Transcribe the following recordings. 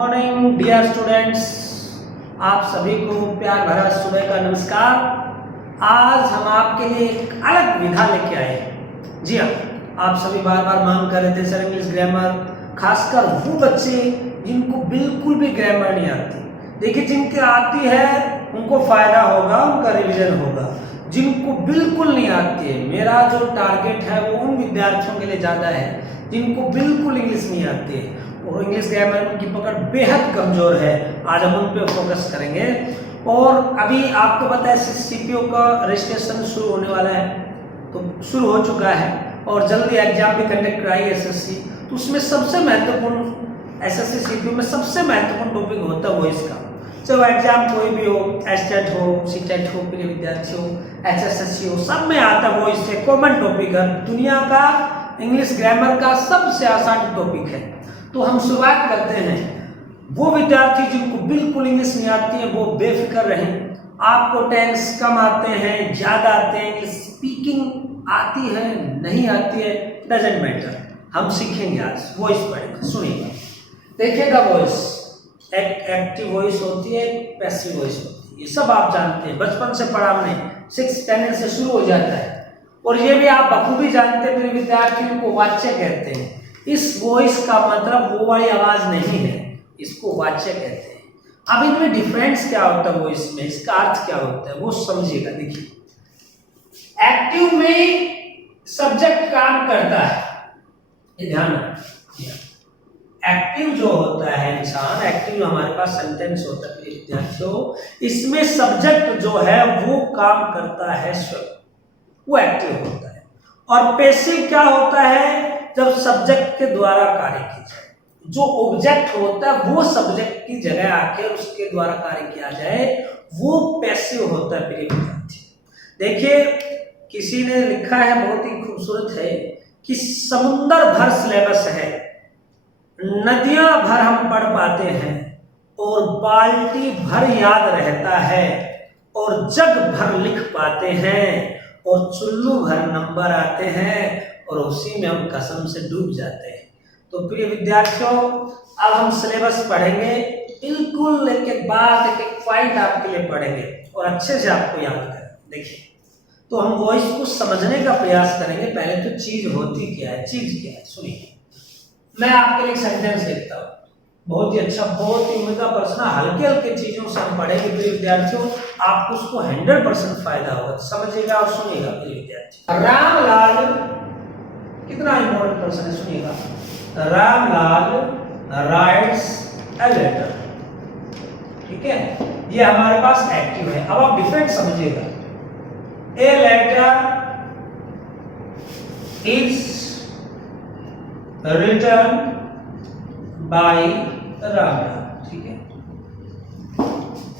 Morning dear students, आप सभी को प्यार भरा सुबह का नमस्कार। आज हम आपके लिए एक अलग विधा लेके आए हैं। जी हाँ, आप सभी बार बार मांग कर रहे थे सर इंग्लिश ग्रामर, खासकर वो बच्चे जिनको बिल्कुल भी ग्रामर नहीं आती। देखिए, जिनके आती है उनको फायदा होगा, उनका रिवीजन होगा। जिनको बिल्कुल नहीं आती है, मेरा जो टारगेट है वो उन विद्यार्थियों के लिए ज़्यादा है जिनको बिल्कुल इंग्लिश नहीं आती है और इंग्लिश ग्रामर की पकड़ बेहद कमजोर है। आज हम उन पे फोकस करेंगे। और अभी आपको पता है सीपीओ का रजिस्ट्रेशन शुरू होने वाला है, तो शुरू हो चुका है और जल्दी एग्जाम भी कंडक्ट कराई एसएससी। तो उसमें सबसे महत्वपूर्ण एसएससी सीपीओ में सबसे महत्वपूर्ण टॉपिक होता है वो इसका, चाहे एग्जाम कोई भी हो, एस्टेट हो, सीटेट हो, प्रिय विद्यार्थी हो, एचएसएससी हो, सब में आता है वो। इससे कॉमन टॉपिक है, दुनिया का इंग्लिश ग्रामर का सबसे आसान टॉपिक है। तो हम शुरुआत करते हैं। वो विद्यार्थी जिनको बिल्कुल इंग्लिश नहीं आती है वो बेफिक्र रहें। आपको टेंस कम आते हैं, ज्यादा आते हैं, इंग्लिश स्पीकिंग आती है, नहीं आती है, डजेंट मैटर। हम सीखेंगे आज वॉइस पढ़ेंगे। सुनिएगा, देखिएगा। वॉइस एक एक्टिव वॉइस होती है, पैसिव वॉइस होती है, ये सब आप जानते हैं, बचपन से पढ़ा हमने, 6th स्टैंडर्ड से शुरू हो जाता है। और ये भी आप बखूबी जानते हैं, मेरे विद्यार्थियों को वाच्य कहते हैं। इस वॉइस का मतलब वो वाली आवाज नहीं है, इसको वाच्य कहते हैं। अब इनमें डिफरेंस क्या होता है वॉइस में, इसका अर्थ क्या होता है वो समझिएगा। देखिए, एक्टिव में सब्जेक्ट काम करता है, ये ध्यान रखिए। एक्टिव जो होता है इंसान, एक्टिव जो हमारे पास सेंटेंस होता है विद्यार्थियों, इसमें सब्जेक्ट जो है वो काम करता है स्वयं, वो एक्टिव होता है। और पैसिव क्या होता है, जब सब्जेक्ट के द्वारा कार्य किया जाए, जो ऑब्जेक्ट होता है वो सब्जेक्ट की जगह आकर उसके द्वारा कार्य किया जाए, वो पैसिव होता है प्रिय विद्यार्थी। देखिए, किसी ने लिखा है, बहुत ही खूबसूरत है, कि समुंदर भर सिलेबस है, नदियां भर हम पढ़ पाते हैं, और बाल्टी भर याद रहता है, और जग भर लिख पाते हैं, और चुल्लू भर नंबर आते हैं, और उसी में हम कसम से डूब जाते हैं। तो प्रिय विद्यार्थियों, अब हम सिलेबस पढ़ेंगे, बिल्कुल एक एक बात, एक एक पॉइंट आपके लिए पढ़ेंगे और अच्छे से आपको याद करें। देखिए, तो हम वॉइस को समझने का प्रयास करेंगे। पहले तो चीज होती क्या है, चीज क्या है, सुनिए। मैं आपके लिए सेंटेंस लिखता हूँ, बहुत ही अच्छा, बहुत ही उम्दा प्रश्न, हल्के हल्के चीजों से हम पढ़ेंगे प्रिय विद्यार्थियों, आपको उसको 100% फायदा होगा। समझिएगा और सुनिएगा प्रिय विद्यार्थी। रामलाल, कितना इंपॉर्टेंट प्रश्न है, सुनिएगा। रामलाल राइट्स ए लेटर, ठीक है, ये हमारे पास एक्टिव है। अब आप डिफरेंट समझिएगा। A letter is written by Ramlal, ठीक है।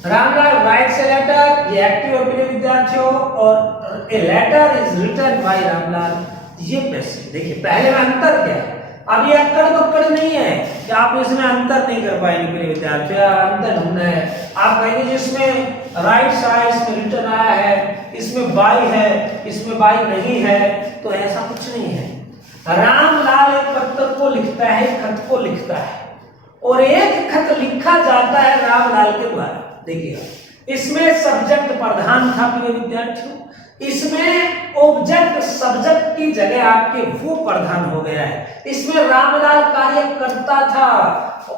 रामलाल राइट्स ए लेटर, ये एक्टिव है प्रिय विद्यार्थियों, और a letter is written by Ramlal, ये पैसिव। देखिए, पहले में अंतर क्या है, अब ये अक्कड़ बक्कड़ नहीं है कि आप इसमें अंतर नहीं कर पाएंगे मेरे विद्यार्थी, अंतर ढूंढना है। आप कहेंगे जिसमें राइट्स आया, इसमें रिटर्न आया है, इसमें बाय है, इसमें बाय नहीं है, तो ऐसा कुछ नहीं है। रामलाल एक पत्र को लिखता है, खत को लिखता है, और एक खत लिखा जाता है रामलाल के द्वारा। देखिएगा, इसमें सब्जेक्ट प्रधान था प्रिय विद्यार्थियों, इसमें ऑब्जेक्ट सब्जेक्ट की जगह आके वो प्रधान हो गया है। इसमें रामलाल कार्य करता था,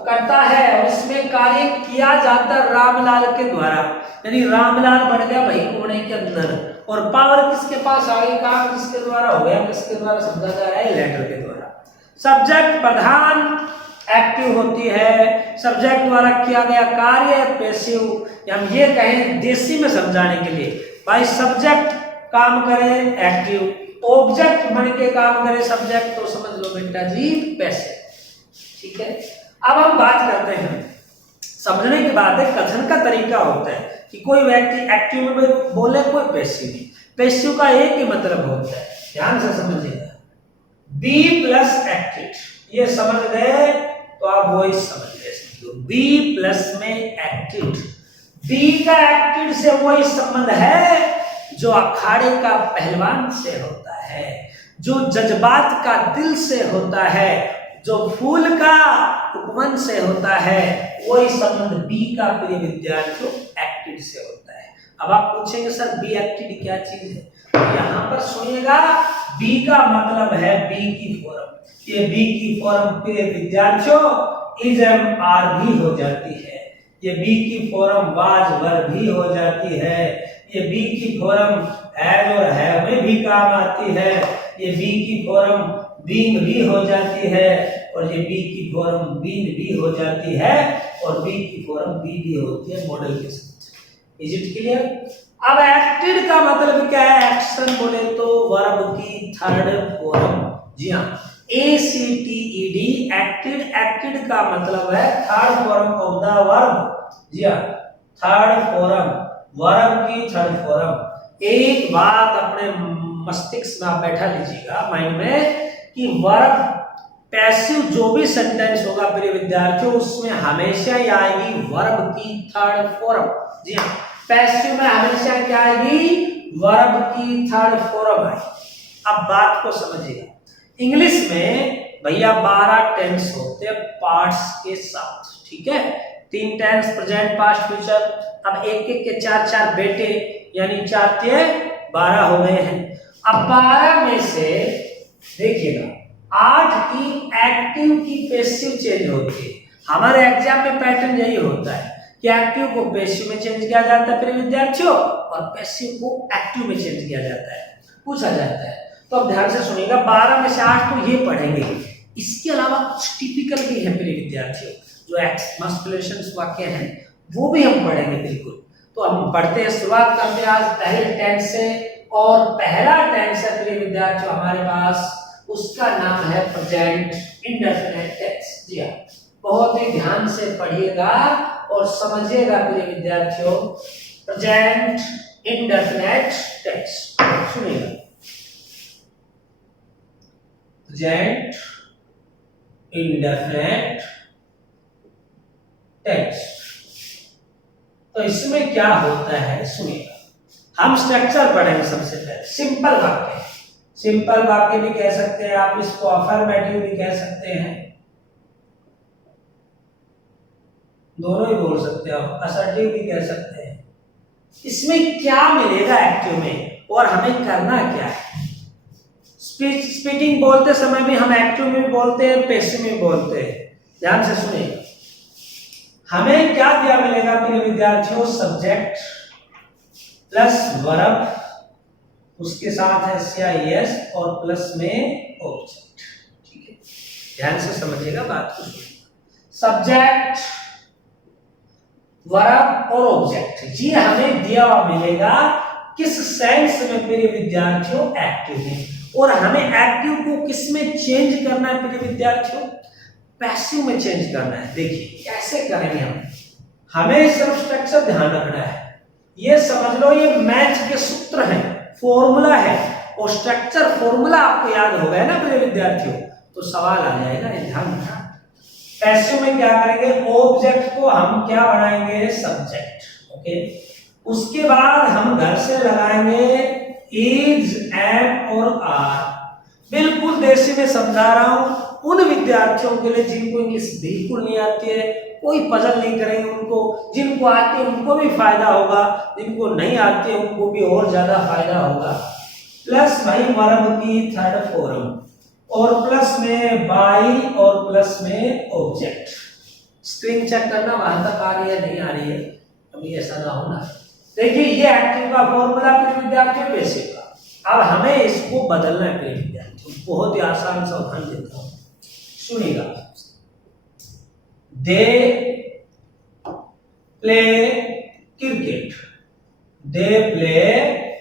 करता है, और इसमें कार्य किया जाता रामलाल के द्वारा, यानी रामलाल बढ़ गया भाई कोने के अंदर, और पावर किसके पास आ गई, काम किसके द्वारा हो गया, किसके द्वारा समझा जा रहा है, लेटर के द्वारा। सब्जेक्ट प्रधान एक्टिव होती है, सब्जेक्ट द्वारा किया गया कार्य पैसिव, या हम ये कहें देसी में समझाने के लिए, भाई सब्जेक्ट काम करे एक्टिव, ऑब्जेक्ट बन के काम करे सब्जेक्ट, तो समझ लो बेटा जी पैसिव, ठीक है। अब हम बात करते हैं, समझने की बात है, कथन का तरीका होता है कि कोई व्यक्ति एक्टिव में बोले, कोई पैसिव में। पैसिव का एक ही मतलब होता है, ध्यान से समझिएगा, बी प्लस एक्टिव, ये समझ गए तो आप वॉइस समझ गए। बी प्लस में एक्टिव, बी का एक्टिव से वही संबंध है जो अखाड़े का पहलवान से होता है, जो जज्बात का दिल से होता है, जो फूल का उपवन से होता है, वही संबंध बी का प्रिय विद्यार्थियों एक्टिड से होता है। अब आप पूछेंगे सर बी एक्टिड क्या चीज है, तो यहाँ पर सुनिएगा, बी का मतलब है बी की फॉर्म। ये बी की फॉर्म प्रिय विद्यार्थियों इज एम आर भी हो जाती है, ये बी की फॉर्म वाज वर भी हो जाती है, ये बी की फॉर्म हैज और हैव में भी काम आती है, ये बी की फॉर्म बीइंग भी हो जाती है, और ये बी की फॉर्म बीन भी हो जाती है, और बी की फॉर्म बी भी होती है मॉडल के साथ। Is it clear? अब एक्टेड का मतलब क्या है? एक्शन बोले तो वर्ब की थर्ड फॉर्म। जी हाँ, ACTED एक्टेड, एक्टेड का मतलब है third form of the verb. जी हाँ, थर्ड फॉर्म, वर्ब की थर्ड फॉर्म। एक बात अपने मस्तिष्क में आप बैठा लीजिएगा माइंड में कि वर्ब पैसिव जो भी सेंटेंस होगा प्रिय विद्यार्थियों उसमें हमेशा ही आएगी वर्ब की थर्ड फॉर्म। जी हाँ, पैसिव में हमेशा क्या आएगी? वर्ब की थर्ड फॉर्म आएगी। अब बात को समझिएगा, इंग्लिश में भैया 12 टेंस होते हैं पार्ट्स के साथ, ठीक है? 3 टेंस, प्रेजेंट, पास्ट, फ्यूचर। अब एक एक के 4 बेटे, यानी 4 के 12 हो गए हैं। अब 12 में से देखिएगा 8 की एक्टिव की पैसिव चेंज होती है। हमारे एग्जाम में पैटर्न यही होता है कि एक्टिव को पैसिव में चेंज किया जाता है प्रिय विद्यार्थियों, और पैसिव को एक्टिव में चेंज किया जाता है, पूछा जाता है। तो अब ध्यान से सुनिएगा, 12 में से 8 तो ये पढ़ेंगे, इसके अलावा कुछ टिपिकल भी है प्रिय विद्यार्थियों, जो एक्सप्लेनेशंस वाक्य हैं वो भी हम पढ़ेंगे बिल्कुल। तो हम पढ़ते हैं, शुरुआत करते हैं आज पहले टेंस से, और पहला टेंस है प्रिय विद्यार्थियों हमारे पास, उसका नाम है प्रेजेंट इंडेफिनिट टेंस। जी हाँ, बहुत ही ध्यान से पढ़िएगा और समझिएगा प्रिय विद्यार्थियों, प्रेजेंट इंडेफिनिट टेंस। सुनिएगा, प्रेजेंट इंडेफिनिट टेंस। तो इसमें क्या होता है सुनिएगा, हम स्ट्रक्चर पढ़ेंगे सबसे पहले। सिंपल वाक्य, सिंपल वाक्य भी कह सकते हैं आप, इसको अफर्मेटिव भी कह सकते हैं, दोनों ही बोल सकते हो, असर्टिव भी कह सकते हैं। इसमें क्या मिलेगा एक्टिव में, और हमें करना क्या है? स्पीकिंग बोलते समय भी हम एक्टिव में भी बोलते हैं, पैसिव में भी बोलते हैं। ध्यान से सुनिए, हमें क्या दिया मिलेगा प्रिय विद्यार्थियों? सब्जेक्ट प्लस वर्ब, उसके साथ है CIS, और प्लस में ऑब्जेक्ट। ठीक है, ध्यान से समझिएगा बात को। सब्जेक्ट, वर्ब और ऑब्जेक्ट, जी हमें दिया हुआ मिलेगा किस सेंस में प्रिय विद्यार्थियों? एक्टिव में। और हमें एक्टिव को किस में चेंज करना है प्रिय विद्यार्थियों? पैसिव में चेंज करना है। देखिए कैसे करेंगे हम, हमें सिर्फ स्ट्रक्चर ध्यान रखना है। ये समझ लो ये मैथ के सूत्र हैं, फॉर्मूला है, और स्ट्रक्चर फॉर्मूला आपको याद हो गया ना प्रिय विद्यार्थियों, तो सवाल आ जाएगा, ध्यान रखना। पैसिव में क्या करेंगे? ऑब्जेक्ट को हम क्या बनाएंगे? सब्जेक्ट। ओके, उसके बाद हम घर से लगाएंगे इज, एम और आर। बिल्कुल देसी में समझा रहा हूं उन विद्यार्थियों के लिए जिनको इंग्लिश बिल्कुल नहीं आती है, कोई पजल नहीं करेंगे उनको, जिनको आती है उनको भी फायदा होगा, जिनको नहीं आती है उनको भी और ज्यादा फायदा होगा। प्लस भाई वर्ब की थर्ड फॉर्म, और प्लस में बाई, और प्लस में ऑब्जेक्ट। स्क्रीन चेक करना वहां तक आ रही है नहीं आ रही है, अभी ऐसा ना होना। देखिए ये एक्टिव का फॉर्मूला प्रिय विद्यार्थियों, पैसिव का। अब हमें इसको बदलना है प्रिय विद्यार्थियों, बहुत ही आसान सा उदाहरण देता हूं, सुनिएगा। They play cricket, they play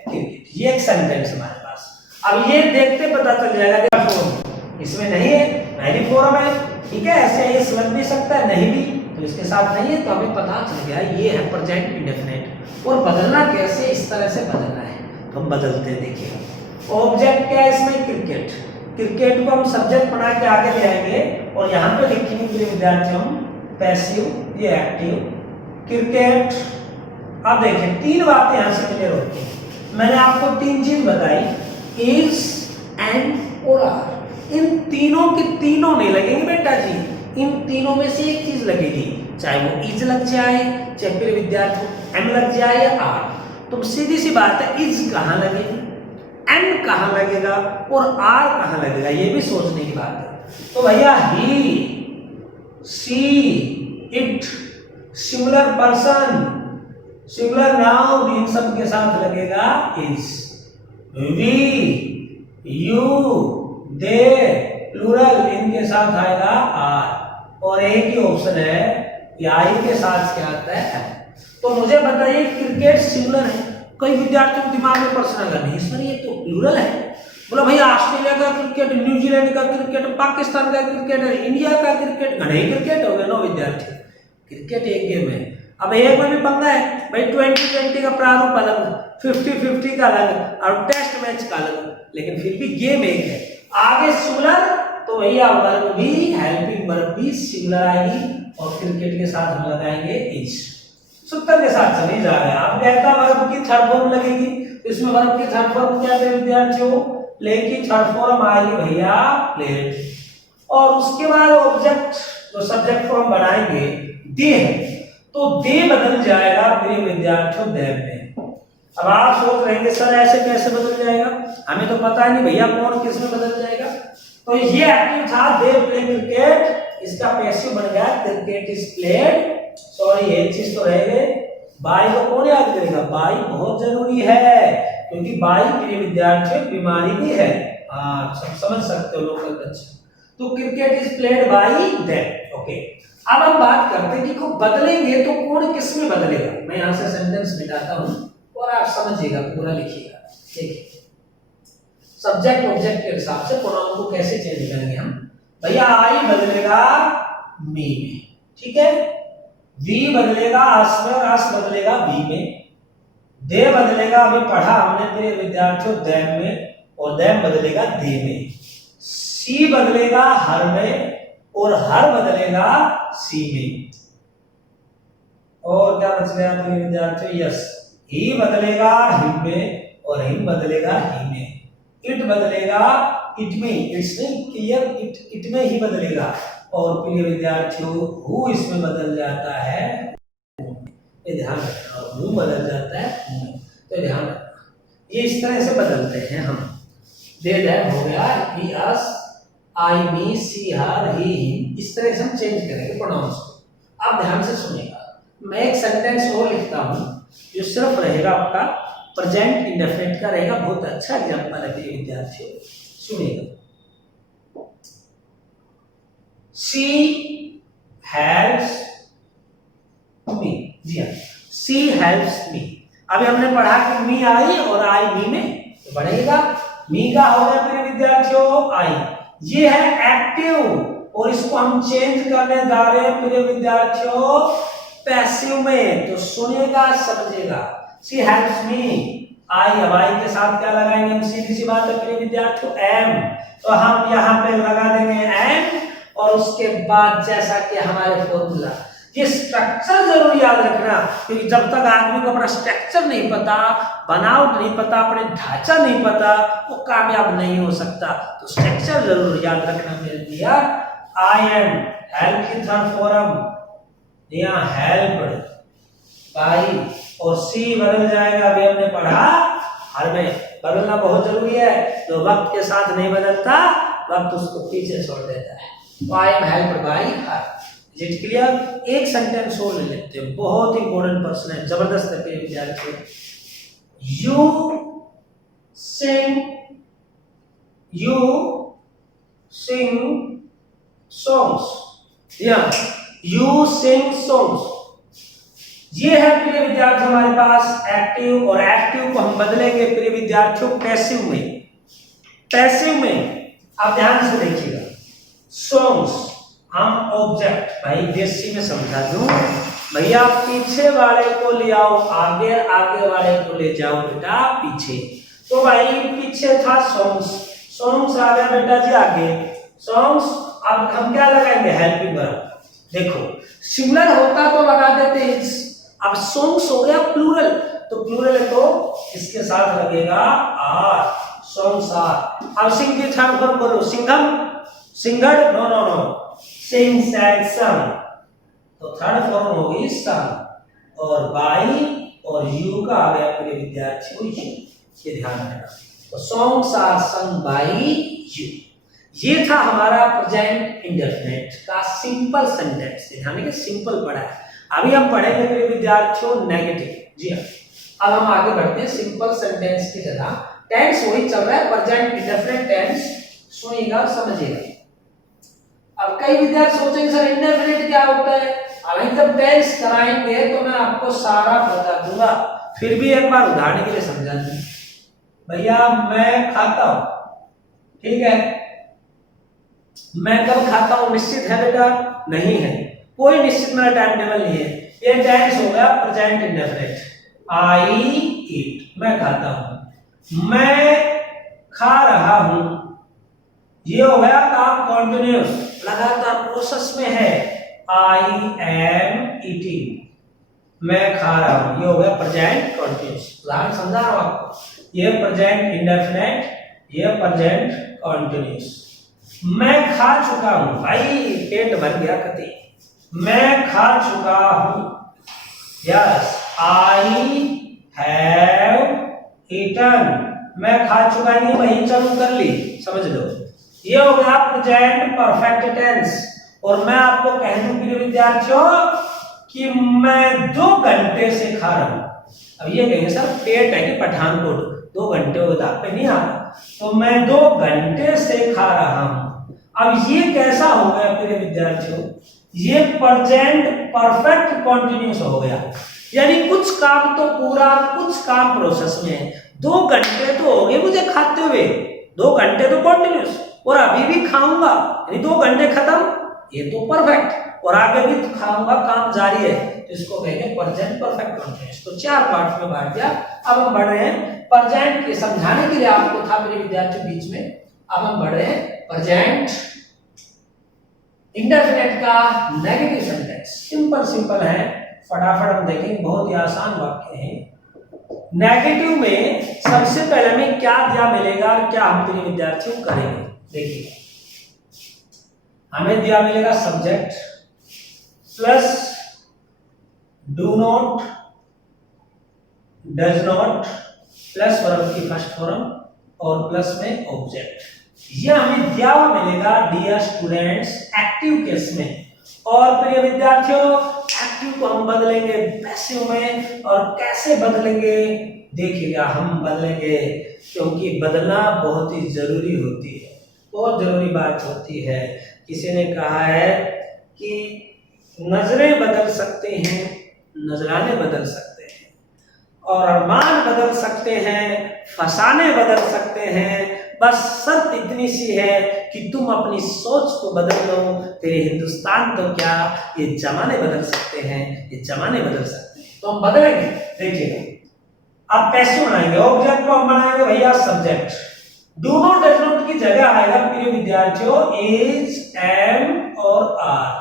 cricket, ये एक सेंटेंस हमारे पास। अब ये देखते पता चल जाएगा फॉर्म इसमें नहीं है, पहली फॉर्म है, ठीक है, ऐसे ये लग भी सकता है, नहीं भी, तो इसके साथ नहीं है, तो हमें पता चल गया ये है प्रेजेंट इंडेफिनिट। और बदलना कैसे? इस तरह से बदलना है, तो हम बदलते हैं। देखिए ऑब्जेक्ट क्या है इसमें? क्रिकेट। क्रिकेट को हम सब्जेक्ट बना के आगे ले आएंगे, और यहाँ पे लिखेंगे प्रिय विद्यार्थियों पैसिव, ये एक्टिव, क्रिकेट। अब देखिए 3 बातें यहाँ से क्लियर होती हैं। मैंने आपको 3 चीज बताई, इज, एंड और आर। इन तीनों के तीनों नहीं लगेंगे बेटा जी, इन तीनों में से एक चीज लगेगी, चाहे वो इज लग जाए, चाहे प्रिय विद्यार्थियों एम लग जाए या आर। तो सीधी सी बात है, इज कहाँ लगेगी, एम कहाँ लगेगा और आर कहाँ लगेगा, ये भी सोचने की बात है। तो भैया he, she, it, singular person, singular noun, इन सब के साथ लगेगा is. We, you, they, plural, इनके साथ आएगा आर। और एक ही ऑप्शन है आई के साथ क्या आता है। तो मुझे बताइए क्रिकेट सिंगुलर है, कई विद्यार्थियों के दिमाग में प्रश्न आएगा, नहीं सर ये तो प्लूरल है। बोला भैया ऑस्ट्रेलिया का क्रिकेट, न्यूजीलैंड का क्रिकेट, पाकिस्तान का क्रिकेट, इंडिया का क्रिकेट, घने क्रिकेट हो गए। नो विद्यार्थी, क्रिकेट एक गेम है। अब एक में भी पंगा है भाई, 2020 का प्रारूप अलग, 50-50 का अलग और टेस्ट मैच का अलग, लेकिन फिर भी गेम एक है। आगे सिंगुलर तो भैया वर्ब भी, हेल्पिंग वर्ब भी सिंगुलर आएगी और क्रिकेट के साथ हम लगाएंगे इज। सूत्र के साथ चले जा रहे हैं। आप कहता वर्ब की थर्ड फॉर्म लगेगी, तो इसमें वर्ब की थर्ड फॉर्म क्या है विद्यार्थियों, प्ले की थर्ड फॉर्म आएगी भैया प्लेड। और उसके बाद ऑब्जेक्ट जो सब्जेक्ट फॉर्म बनाएंगे दे है, तो दे बदल जाएगा प्रिय विद्यार्थियों देव में। अब आप सोच रहे हैं सर ऐसे कैसे बदल जाएगा, हमें तो पता नहीं भैया कौन किस में बदल जाएगा। तो ये एक्टिव था दे प्ले क्रिकेट, इसका पैसिव बन गया क्रिकेट इज प्लेड। सॉरी एक चीज तो रह गए, बाई को कौन याद करेगा, बाई बहुत जरूरी है क्योंकि बाई प्रिय विद्यार्थियों बीमारी भी है। हाँ सब समझ सकते हो लोग। अच्छा तो cricket is played by them. Okay अब हम बात करते हैं कि को बदलेंगे तो कौन किस में बदलेगा। मैं यहां से सेंटेंस मिटाता हूं और आप समझिएगा, पूरा लिखिएगा। देखिए सब्जेक्ट ऑब्जेक्ट के हिसाब से प्रोनाउन को कैसे चेंज करेंगे हम। भैया आई बदलेगा मी में, ठीक है, वी बदलेगा अस में और अस बदलेगा वी में, दे बदलेगा अभी पढ़ा हमने प्रिय विद्यार्थियों देम में और देम बदलेगा दे में, सी बदलेगा हर में और हर बदलेगा सी में। और क्या बच गया प्रिय विद्यार्थियों, यस ही बदलेगा हिम में और हिम बदलेगा ही में, इट बदलेगा इट में, इट्स नहीं क्लियर, इट में ही बदलेगा। और प्रिय विद्यार्थियों हु इसमें बदल जाता है, ये ध्यान रखना, और हु बदल जाता है हु, तो ध्यान रखना ये इस तरह से बदलते हैं हम। दे देम हो गया, ही अस, आई मी, सी हर, ही हिम, इस तरह से हम चेंज करेंगे प्रोनाउंस को। आप ध्यान से सुनिएगा, मैं एक सेंटेंस और लिखता हूं जो सिर्फ रहेगा आपका प्रेजेंट इंडेफिनिट का रहेगा, बहुत अच्छा एग्जांपल है प्रिय विद्यार्थियों, सुनिएगा। She helps me, जी हाँ she helps me। अभी हमने पढ़ा कि मी आई और आई मी में तो बढ़ेगा, मी का हो गया प्रिय विद्यार्थियों आई। ये है एक्टिव और इसको हम चेंज करने जा रहे हैं प्रिय विद्यार्थियों पैसिव में, तो सुनिएगा समझिएगा। शी हेल्प्स मी, आई, अब आई के साथ क्या लगाएंगे हम, सीधी सी बात है प्रिय विद्यार्थियों एम, तो हम यहाँ पे लगा देंगे एम और उसके बाद जैसा कि हमारे फॉर्मूला, ये स्ट्रक्चर जरूर याद रखना क्योंकि जब तक आदमी को अपना स्ट्रक्चर नहीं पता, बनावट नहीं पता, अपने ढांचा नहीं पता, वो कामयाब नहीं हो सकता। तो स्ट्रक्चर जरूर याद रखना मेरे डियर। आई एम, हेल्प की थर्ड फॉर्म, यहाँ हेल्प्ड बाई, और सी बदल जाएगा, अभी हमने पढ़ा हर में बदलना बहुत जरूरी है, जो वक्त के साथ नहीं बदलता वक्त उसको पीछे छोड़ देता है। तो I am helped by her, is it clear. एक सेंटेंस और ले लेते हैं, बहुत इंपॉर्टेंट पर्सन है, जबरदस्त है प्रिय विद्यार्थियों। यू सिंग सॉन्ग्स, या यू सिंग सॉन्ग्स, ये है प्रिय विद्यार्थियों हमारे पास एक्टिव, और एक्टिव को हम बदलेंगे प्रिय विद्यार्थियों पैसिव में। पैसिव में आप ध्यान से देखिएगा, सॉन्ग्स हम ऑब्जेक्ट, भाई देसी में समझा दूं भैया, पीछे वाले को ले आओ आगे, आगे वाले को ले जाओ बेटा पीछे। तो भाई पीछे था सॉन्ग्स, सॉन्ग्स आ गया बेटा जी आगे, सॉन्ग्स। अब हम क्या लगाएंगे, हेल्पिंग वर्ब। देखो सिंगुलर होता तो लगा देते इज, अब सॉन्ग्स हो गया प्लूरल, तो प्लूरल है तो इसके साथ लगेगा आर, सॉन्ग्स आर। अब सिंग की थर्ड फॉर्म बोलो, सिंघम, सिंगड, नो नो नो, सिंग सैंग सम, तो थर्ड फॉर्म होगी सम, और बाई और यू का आ गया प्रिय विद्यार्थियों यू, ये ध्यान रखना। तो सॉन्ग्स आर सung बाई यू। ये था हमारा प्रेजेंट इंडेफिनिट का सिंपल सेंटेंस, ध्यान रखिए सिंपल पढ़ा है। अभी हम पढ़ेंगे प्रिय विद्यार्थियों नेगेटिव। जी हाँ, अब हम आगे बढ़ते हैं सिंपल सेंटेंस की जगह। टेंस वही चल रहा है, प्रेजेंट इंडेफिनिट टेंस, सुनिएगा समझिएगा। अब कई विद्यार्थी सोचेंगे सर इंडेफिनिट क्या होता है, हालांकि जब टेंस कराएंगे तो मैं आपको सारा बता दूंगा, फिर भी एक बार उदाहरण के लिए समझा दूं। भैया मैं खाता हूं, ठीक है, मैं कब खाता हूं निश्चित है बेटा? नहीं है, कोई निश्चित मेरा टाइम टेबल नहीं है। ये टेंस हो गया प्रेजेंट इंडेफिनिट। आई ईट, मैं खाता हूं, मैं खा रहा हूं, ये हो गया काम कॉन्टिन्यूस, लगातार प्रोसेस में है। आई एम ईटिंग, मैं खा रहा हूं, ये हो गया प्रेजेंट कॉन्टिन्यूस। उदाहरण समझा रहा हूं आपको, ये प्रेजेंट इंडेफिनिट, ये प्रेजेंट कॉन्टिन्यूस। मैं खा चुका हूं, भाई पेट भर गया कति, मैं खा चुका हूं। यस, आई हैव ईटन, मैं खा चुका नहीं, वही चालू कर ली, समझ लो। ये हो गया प्रेजेंट परफेक्ट टेंस। और मैं आपको कह दूं प्रिय विद्यार्थियों कि मैं 2 घंटे से खा रहा हूं। अब ये कहेंगे सर पेट है कि पठानकोट 2 घंटे हो दांत पे नहीं आ रहा, तो मैं 2 घंटे से खा रहा हूं। अब ये कैसा हो गया प्रिय विद्यार्थियों? ये प्रेजेंट परफेक्ट कॉन्टिन्यूस हो गया, यानी कुछ काम तो पूरा, कुछ काम प्रोसेस में है। 2 घंटे तो हो गए मुझे खाते हुए, 2 घंटे तो कॉन्टिन्यूस, और अभी भी खाऊंगा, यानी 2 घंटे खत्म, ये तो परफेक्ट, और आगे भी तो खाऊंगा, काम जारी है, तो इसको कहेंगे प्रेजेंट परफेक्ट कॉन्टिन्यूस। तो 4 पार्ट में बांट दिया। अब हम बढ़ रहे हैं प्रेजेंट के समझाने के लिए, आपको था मेरे विद्यार्थी बीच में। अब हम बढ़ रहे हैं प्रेजेंट इंडेफिनिट का नेगेटिव सेंटेंस। सिंपल सिंपल है, फटाफट हम देखेंगे, बहुत ही आसान वाक्य है। नेगेटिव में सबसे पहले हमें क्या दिया मिलेगा और क्या हम प्रिय विद्यार्थियों करेंगे। देखिए, हमें दिया मिलेगा subject plus do not, does not, plus verb की फर्स्ट फॉर्म और प्लस में ऑब्जेक्ट। ये हमें दिया हुआ मिलेगा डियर स्टूडेंट्स एक्टिव केस में। और प्रिय विद्यार्थियों, एक्टिव को हम बदलेंगे पैसिव में, और कैसे बदलेंगे देखिएगा, हम बदलेंगे क्योंकि बदलना बहुत ही जरूरी होती है, बहुत जरूरी बात होती है। किसी ने कहा है कि नजरें बदल सकते हैं, नजराने बदल सकते हैं, और अरमान बदल सकते हैं, फसाने बदल सकते हैं, बस शर्त इतनी सी है कि तुम अपनी सोच को बदल लो। तेरे हिंदुस्तान तो क्या, ये जमाने बदल सकते हैं, ये जमाने बदल सकते हैं, तो हम बदलेंगे। देखिएगा, अब कैसे बनाएंगे? ऑब्जेक्ट को हम बनाएंगे भैया subject, do not does not की जगह आएगा प्रिय विद्यार्थियों इज, एम और आर,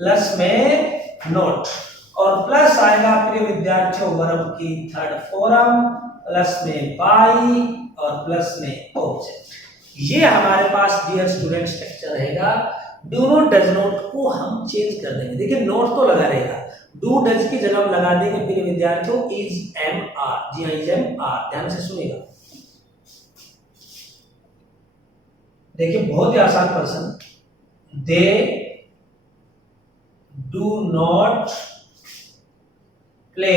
प्लस में नॉट, और प्लस आएगा प्रिय विद्यार्थियों वर्ब की थर्ड फॉर्म, प्लस में बाई और प्लस में ऑब्जेक्ट। ये हमारे पास डियर स्टूडेंट स्ट्रक्चर रहेगा। डू नॉट डज नॉट को हम चेंज कर देंगे। देखिए नॉट तो लगा रहेगा, डू डज की जगह हम लगा देंगे प्रिय विद्यार्थियों इज, एम, आर। जी हाँ, इज, एम, आर, ध्यान से सुनिएगा। देखिए बहुत ही आसान प्रश्न, they do not play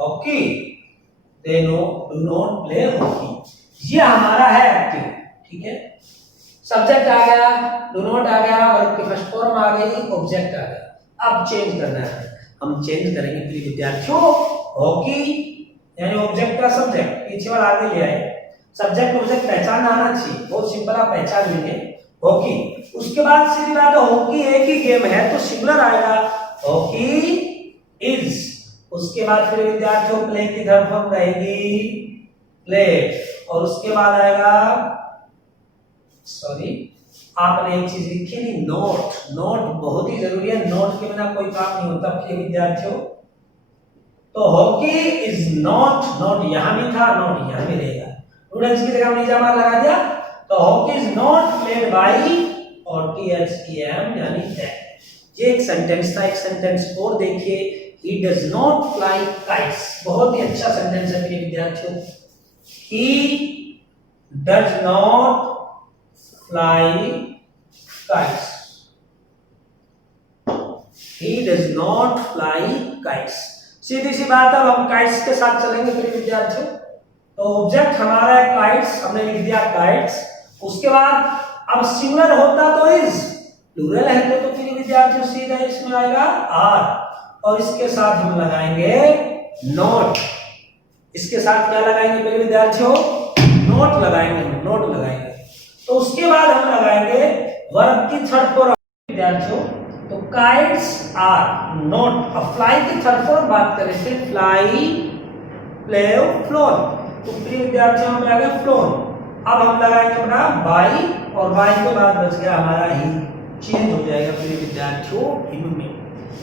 hockey, they do not play hockey. ये हमारा है एक्टिव, ठीक है। सब्जेक्ट आ गया, डू नॉट आ गया, वर्ब की फर्स्ट फॉर्म आ गई, ऑब्जेक्ट आ गया। अब चेंज करना है, हम चेंज करेंगे प्रिय विद्यार्थियों हॉकी, यानी ऑब्जेक्ट का सब्जेक्ट पीछे वाला आगे ले आए। सब्जेक्ट ऑब्जेक्ट पहचान आना चाहिए, बहुत सिंपल, आप पहचान लेंगे हॉकी। उसके बाद सीधी बात है, हॉकी एक ही गेम है तो सिंगुलर आएगा, हॉकी इज। उसके बाद फिर विद्यार्थियों प्ले की थर्ड फॉर्म रहेगी प्ले, और उसके बाद आएगा, सॉरी आपने एक चीज लिखी नहीं, नोट। नोट बहुत ही जरूरी है, नोट के बिना कोई काम नहीं होता प्रिय विद्यार्थियों। तो हॉकी इज नॉट, नॉट यहां भी था, नॉट यहां भी रहेगा, स्टूडेंट्स की जगह हमने जमा लगा दिया। तो hockey is not played by और THEM यानी that। ये एक सेंटेंस था। एक सेंटेंस और देखिए, he does not fly kites। बहुत ही अच्छा सेंटेंस है मेरे विद्यार्थियों। he does not fly kites। he does not fly kites। सीधी सी बात है, अब हम kites के साथ चलेंगे मेरे विद्यार्थियों। तो ऑब्जेक्ट हमारा है kites, हमने लिख दिया kites। उसके बाद अब सिंगुलर होता तो is, प्लूरल है तो फिर विद्यार्थियों सीधा इसमें आएगा are, और इसके साथ हम लगाएंगे not। इसके साथ क्या लगाएंगे मेरे विद्यार्थियों? नोट लगाएंगे, नोट लगाएंगे। तो उसके बाद हम लगाएंगे वर्ब की थर्ड फॉर्म विद्यार्थियों। तो kites are not। अब फ्लाई की थर्ड फॉर्म बात करें थे, फ्लाई, प्ले, फ्लोन। तो प्रिय विद्यार्थियों में आ गया फ्लोन। अब हम लगाएंगे अपना बाई, और बाई के बाद बच गया हमारा ही, चेंज हो जाएगा प्रिय विद्यार्थियों हिम में।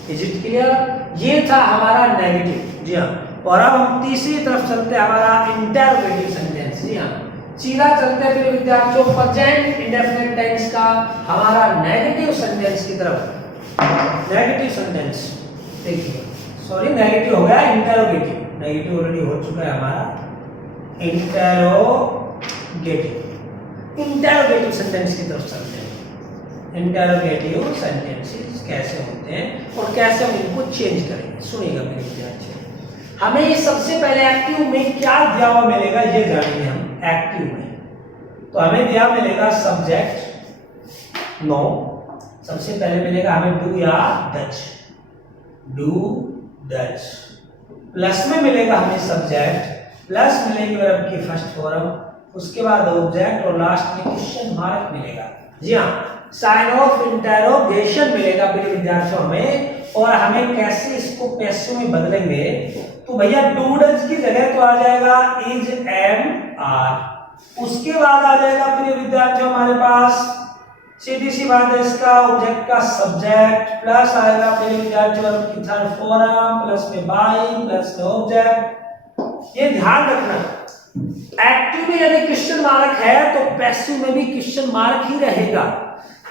Is it clear? ये था हमारा नेगेटिव। जी हाँ। और अब हम तीसरी तरफ चलते हैं, हमारा इंटरोगेटिव सेंटेंस। जी हाँ, सीधा चलते हैं प्रिय विद्यार्थियों प्रेजेंट इंडेफिनिट टेंस का हमारा नेगेटिव सेंटेंस की तरफ। नेगेटिव सेंटेंस देखिए, सॉरी नेगेटिव हो गया, इंटरोगेटिव। नेगेटिव ऑलरेडी हो चुका है हमारा। इंटरोगेटिव सेंटेंस की तरफ चलते हैं। इंटरोगेटिव सेंटेंसेस कैसे होते हैं और कैसे हम इनको चेंज करेंगे, सुनिएगा मेरे विद्यार्थियों। हमें सबसे पहले एक्टिव में क्या दिया हुआ मिलेगा ये जानेंगे हम। एक्टिव में तो हमें दिया मिलेगा सब्जेक्ट नो, सबसे पहले मिलेगा हमें डू या डच, डू डच। प्लस में मिलेगा हमें सब्जेक्ट, प्लस मिलेगी वर्ब की फर्स्ट फॉर्म, उसके बाद ऑब्जेक्ट, और लास्ट में क्वेश्चन मार्क मिलेगा। जी हाँ, साइन ऑफ इंटरोगेशन मिलेगा मेरे विद्यार्थियों हमें। और हमें कैसे इसको पैसिव में बदलेंगे? तो भैया डू डज की जगह तो आ जाएगा इज, एम, आर। उसके बाद आ जाएगा प्रिय विद्यार्थियों हमारे पास, सीधी सी बात है, इसका ऑब्जेक्ट का सब्जेक्ट, प्लस आएगा प्रिय विद्यार्थियों की थर्ड फॉर्म, प्लस में बाई, प्लस में ऑब्जेक्ट। ये ध्यान रखना, एक्टिव में यदि क्वेश्चन मार्क है तो पैसिव में भी क्वेश्चन मार्क ही रहेगा।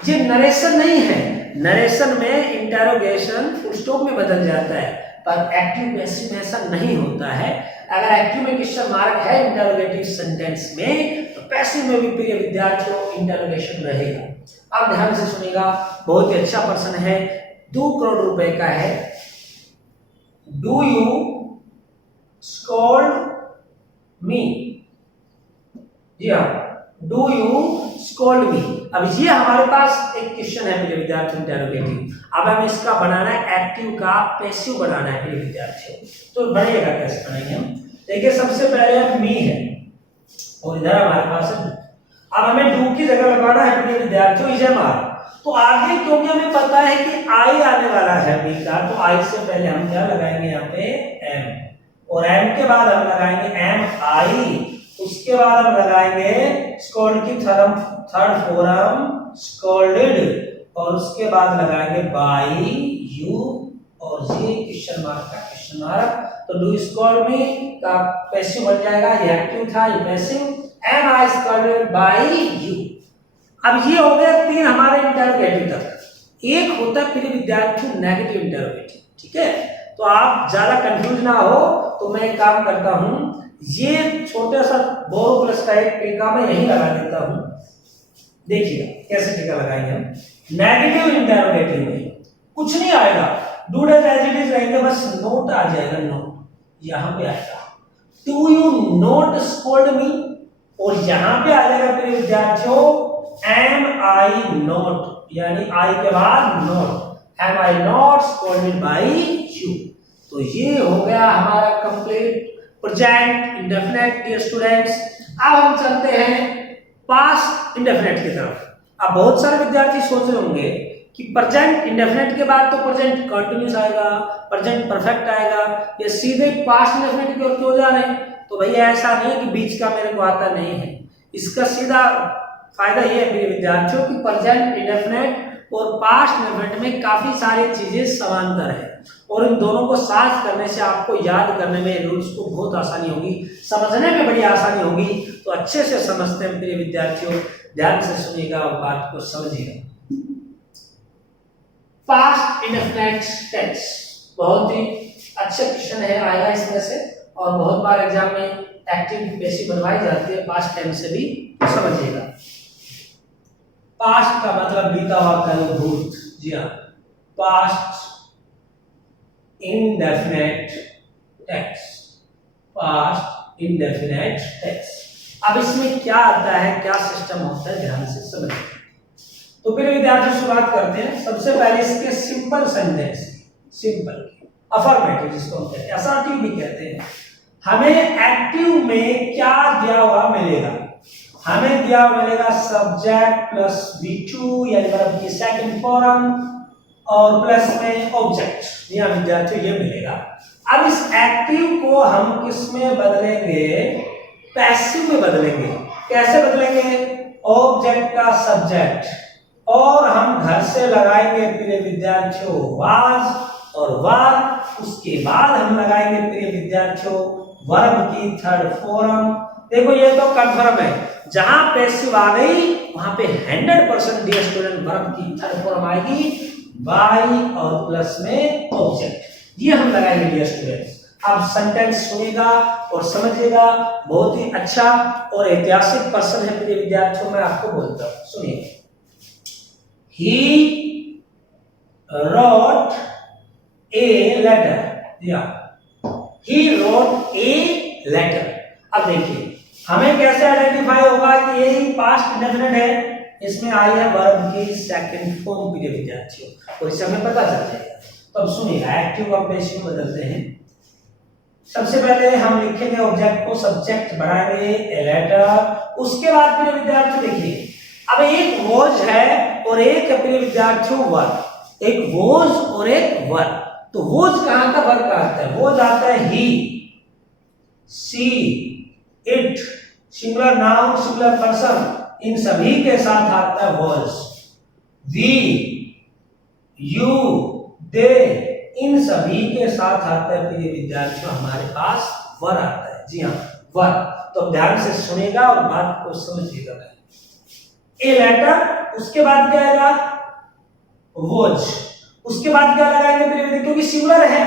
ये नरेशन नहीं है, नरेशन में इंटरोगेशन फुल स्टॉप में बदल जाता है, पर एक्टिव पैसिव में ऐसा नहीं होता है। अगर एक्टिव में क्वेश्चन मार्क है इंटरोगेटिव सेंटेंस में, तो पैसिव में भी प्रिय विद्यार्थियों इंटरोगेशन रहेगा। अब ध्यान से सुनिएगा, बहुत ही अच्छा प्रश्न है, 2 करोड़ रुपए का है। Do you scold me? जी हाँ, डू यू स्कोल्ड मी। अब ये हमारे पास एक क्वेश्चन है मेरे विद्यार्थियों इंटरोगेटिव। अब हमें इसका बनाना है, एक्टिव का पैसिव बनाना है मेरे विद्यार्थियों। तो बनेगा कैसे बनाएंगे हम? देखिए सबसे पहले मी है और इधर हमारे पास है। अब हमें डू की जगह लगाना है मेरे विद्यार्थियों इज, एम, आर। तो आगे क्योंकि हमें पता है कि आई आने वाला है मी का, तो आई से पहले हम क्या लगाएंगे यहाँ पे? एम, और एम के बाद हम लगाएंगे एम आई। उसके बाद हम लगाएंगे स्कोल्ड की थर्ड फॉर्म स्कोल्डेड, और उसके बाद लगाएंगे बाय यू, और ये क्वेश्चन मार्क का क्वेश्चन मार्क। तो डू स्कोल्ड मी का पैसिव बन जाएगा, ये एक्टिव था, ये passive. Am I scolded by you. अब ये हो गया 3 हमारे इंटरोगेटिव तक। एक होता है फिर विद्यार्थी नेगेटिव इंटरोगेटिव, ठीक है? तो आप ज्यादा कंफ्यूज ना हो तो मैं एक काम करता हूं, ये छोटा सा बोरो प्लस का एक टीका मैं यहीं लगा देता हूं। देखिएगा कैसे टीका लगाएंगे हम। नेगेटिव इंटरोगेटिव में कुछ नहीं आएगा, do does as it is रहेंगे, बस नोट आ जाएगा, नोट यहां पे आएगा। Do you not scold me, और यहां पे आ जाएगा मेरे विद्यार्थियों एम आई नोट, यानी आई के बाद not, am I not scolded by you. तो ये हो गया हमारा complete present indefinite. Dear students, अब हम चलते हैं पास्ट इंडेफिनिट की तरफ। अब बहुत सारे विद्यार्थी सोच रहे होंगे कि प्रेजेंट इंडेफिनिट के बाद तो प्रेजेंट कंटिन्यूस आएगा, प्रेजेंट परफेक्ट आएगा, ये सीधे पास्ट इंडेफिनिट की ओर क्यों जा रहे हैं? तो भैया ऐसा नहीं है कि बीच का मेरे को आता नहीं है। इसका सीधा फायदा ये है मेरे विद्यार्थियों कि प्रेजेंट इंडेफिनिट और पास्ट इंडेफिनिट में काफी सारी चीजें समांतर है, और इन दोनों को साथ करने से आपको याद करने में, रूल्स को बहुत आसानी होगी, समझने में बड़ी आसानी होगी। तो अच्छे से समझते हैं मेरे विद्यार्थियों, ध्यान से सुनिएगा और बात को समझिएगा। पास्ट इंडेफिनिट टेंस बहुत ही अच्छा क्वेश्चन है, आएगा इसमें से, और बहुत बार एग्जाम में एक्टिव पैसिव बनवाई जाती है, पास्ट टेंस से भी समझिएगा। पास्ट का मतलब बीता हुआ काल, भूत। जी हाँ, past indefinite tense, past indefinite tense. अब इसमें क्या आता है, क्या सिस्टम होता है, ध्यान से समझिए। तो फिर विद्यार्थी शुरुआत करते हैं। सबसे पहले इसके सिंपल सेंटेंस, सिंपल अफर्मेटिव जिसको हम कहते हैं, असर्टिव भी कहते हैं। हमें एक्टिव में क्या दिया हुआ मिलेगा? हमें दिया हुआ मिलेगा सब्जेक्ट प्लस V2 यानी वर्ब की सेकंड फॉर्म और प्लस में ऑब्जेक्ट। यहां विद्यार्थियों ये मिलेगा। अब इस एक्टिव को हम किस में बदलेंगे? पैसिव में बदलेंगे। कैसे बदलेंगे? ऑब्जेक्ट का सब्जेक्ट, और हम घर से लगाएंगे प्रिय विद्यार्थियों वाज और वर। उसके बाद हम लगाएंगे प्रिय विद्यार्थियों वर्ब की थर्ड फॉर्म। देखो ये तो कंफर्म है, जहां पैसिव आ गई वहां पे 100% डियर स्टूडेंट वर्ब की थर्ड फॉर्म आएगी बाई और प्लस में ऑब्जेक्ट। ये हम लगाएंगे डियर स्टूडेंट्स। अब सेंटेंस सुनिएगा और समझिएगा, बहुत ही अच्छा और ऐतिहासिक पर्सन है प्रिय विद्यार्थियों, मैं आपको बोलता हूं, सुनिए। He wrote a letter. Yeah. He wrote a letter. अब देखिए हमें कैसे आइडेंटिफाई होगा कि ये पास्ट इंडेफिनिट है? इसमें आई है वर्ब की सेकंड फॉर्म प्रिय विद्यार्थियों, तो इससे हमें पता चल जाएगा। तो अब सुनिएगा, एक्टिव को पैसिव में बदलते हैं। सबसे पहले हम लिखेंगे ऑब्जेक्ट को, सब्जेक्ट बनाएंगे ए लेटर। उसके बाद प्रिय विद्यार्थी देखिए, अब एक वॉज है और एक प्रिय विद्यार्थियों वर, एक वॉज और एक वर। तो वॉज कहां का वर्ग आता है? वॉज आता है he, she, it, singular noun, singular person, इन सभी के साथ आता है वॉज। वी, यू, दे, इन सभी के साथ आता है प्रिय विद्यार्थियों हमारे पास वर आता है। जी हाँ, वर। तो ध्यान से सुनेगा और बात को समझिएगा। ए लेटर, उसके बाद क्या आएगा? वॉज। उसके बाद क्या लगाएंगे प्रिय विद्यार्थियों? क्योंकि सिंगुलर है,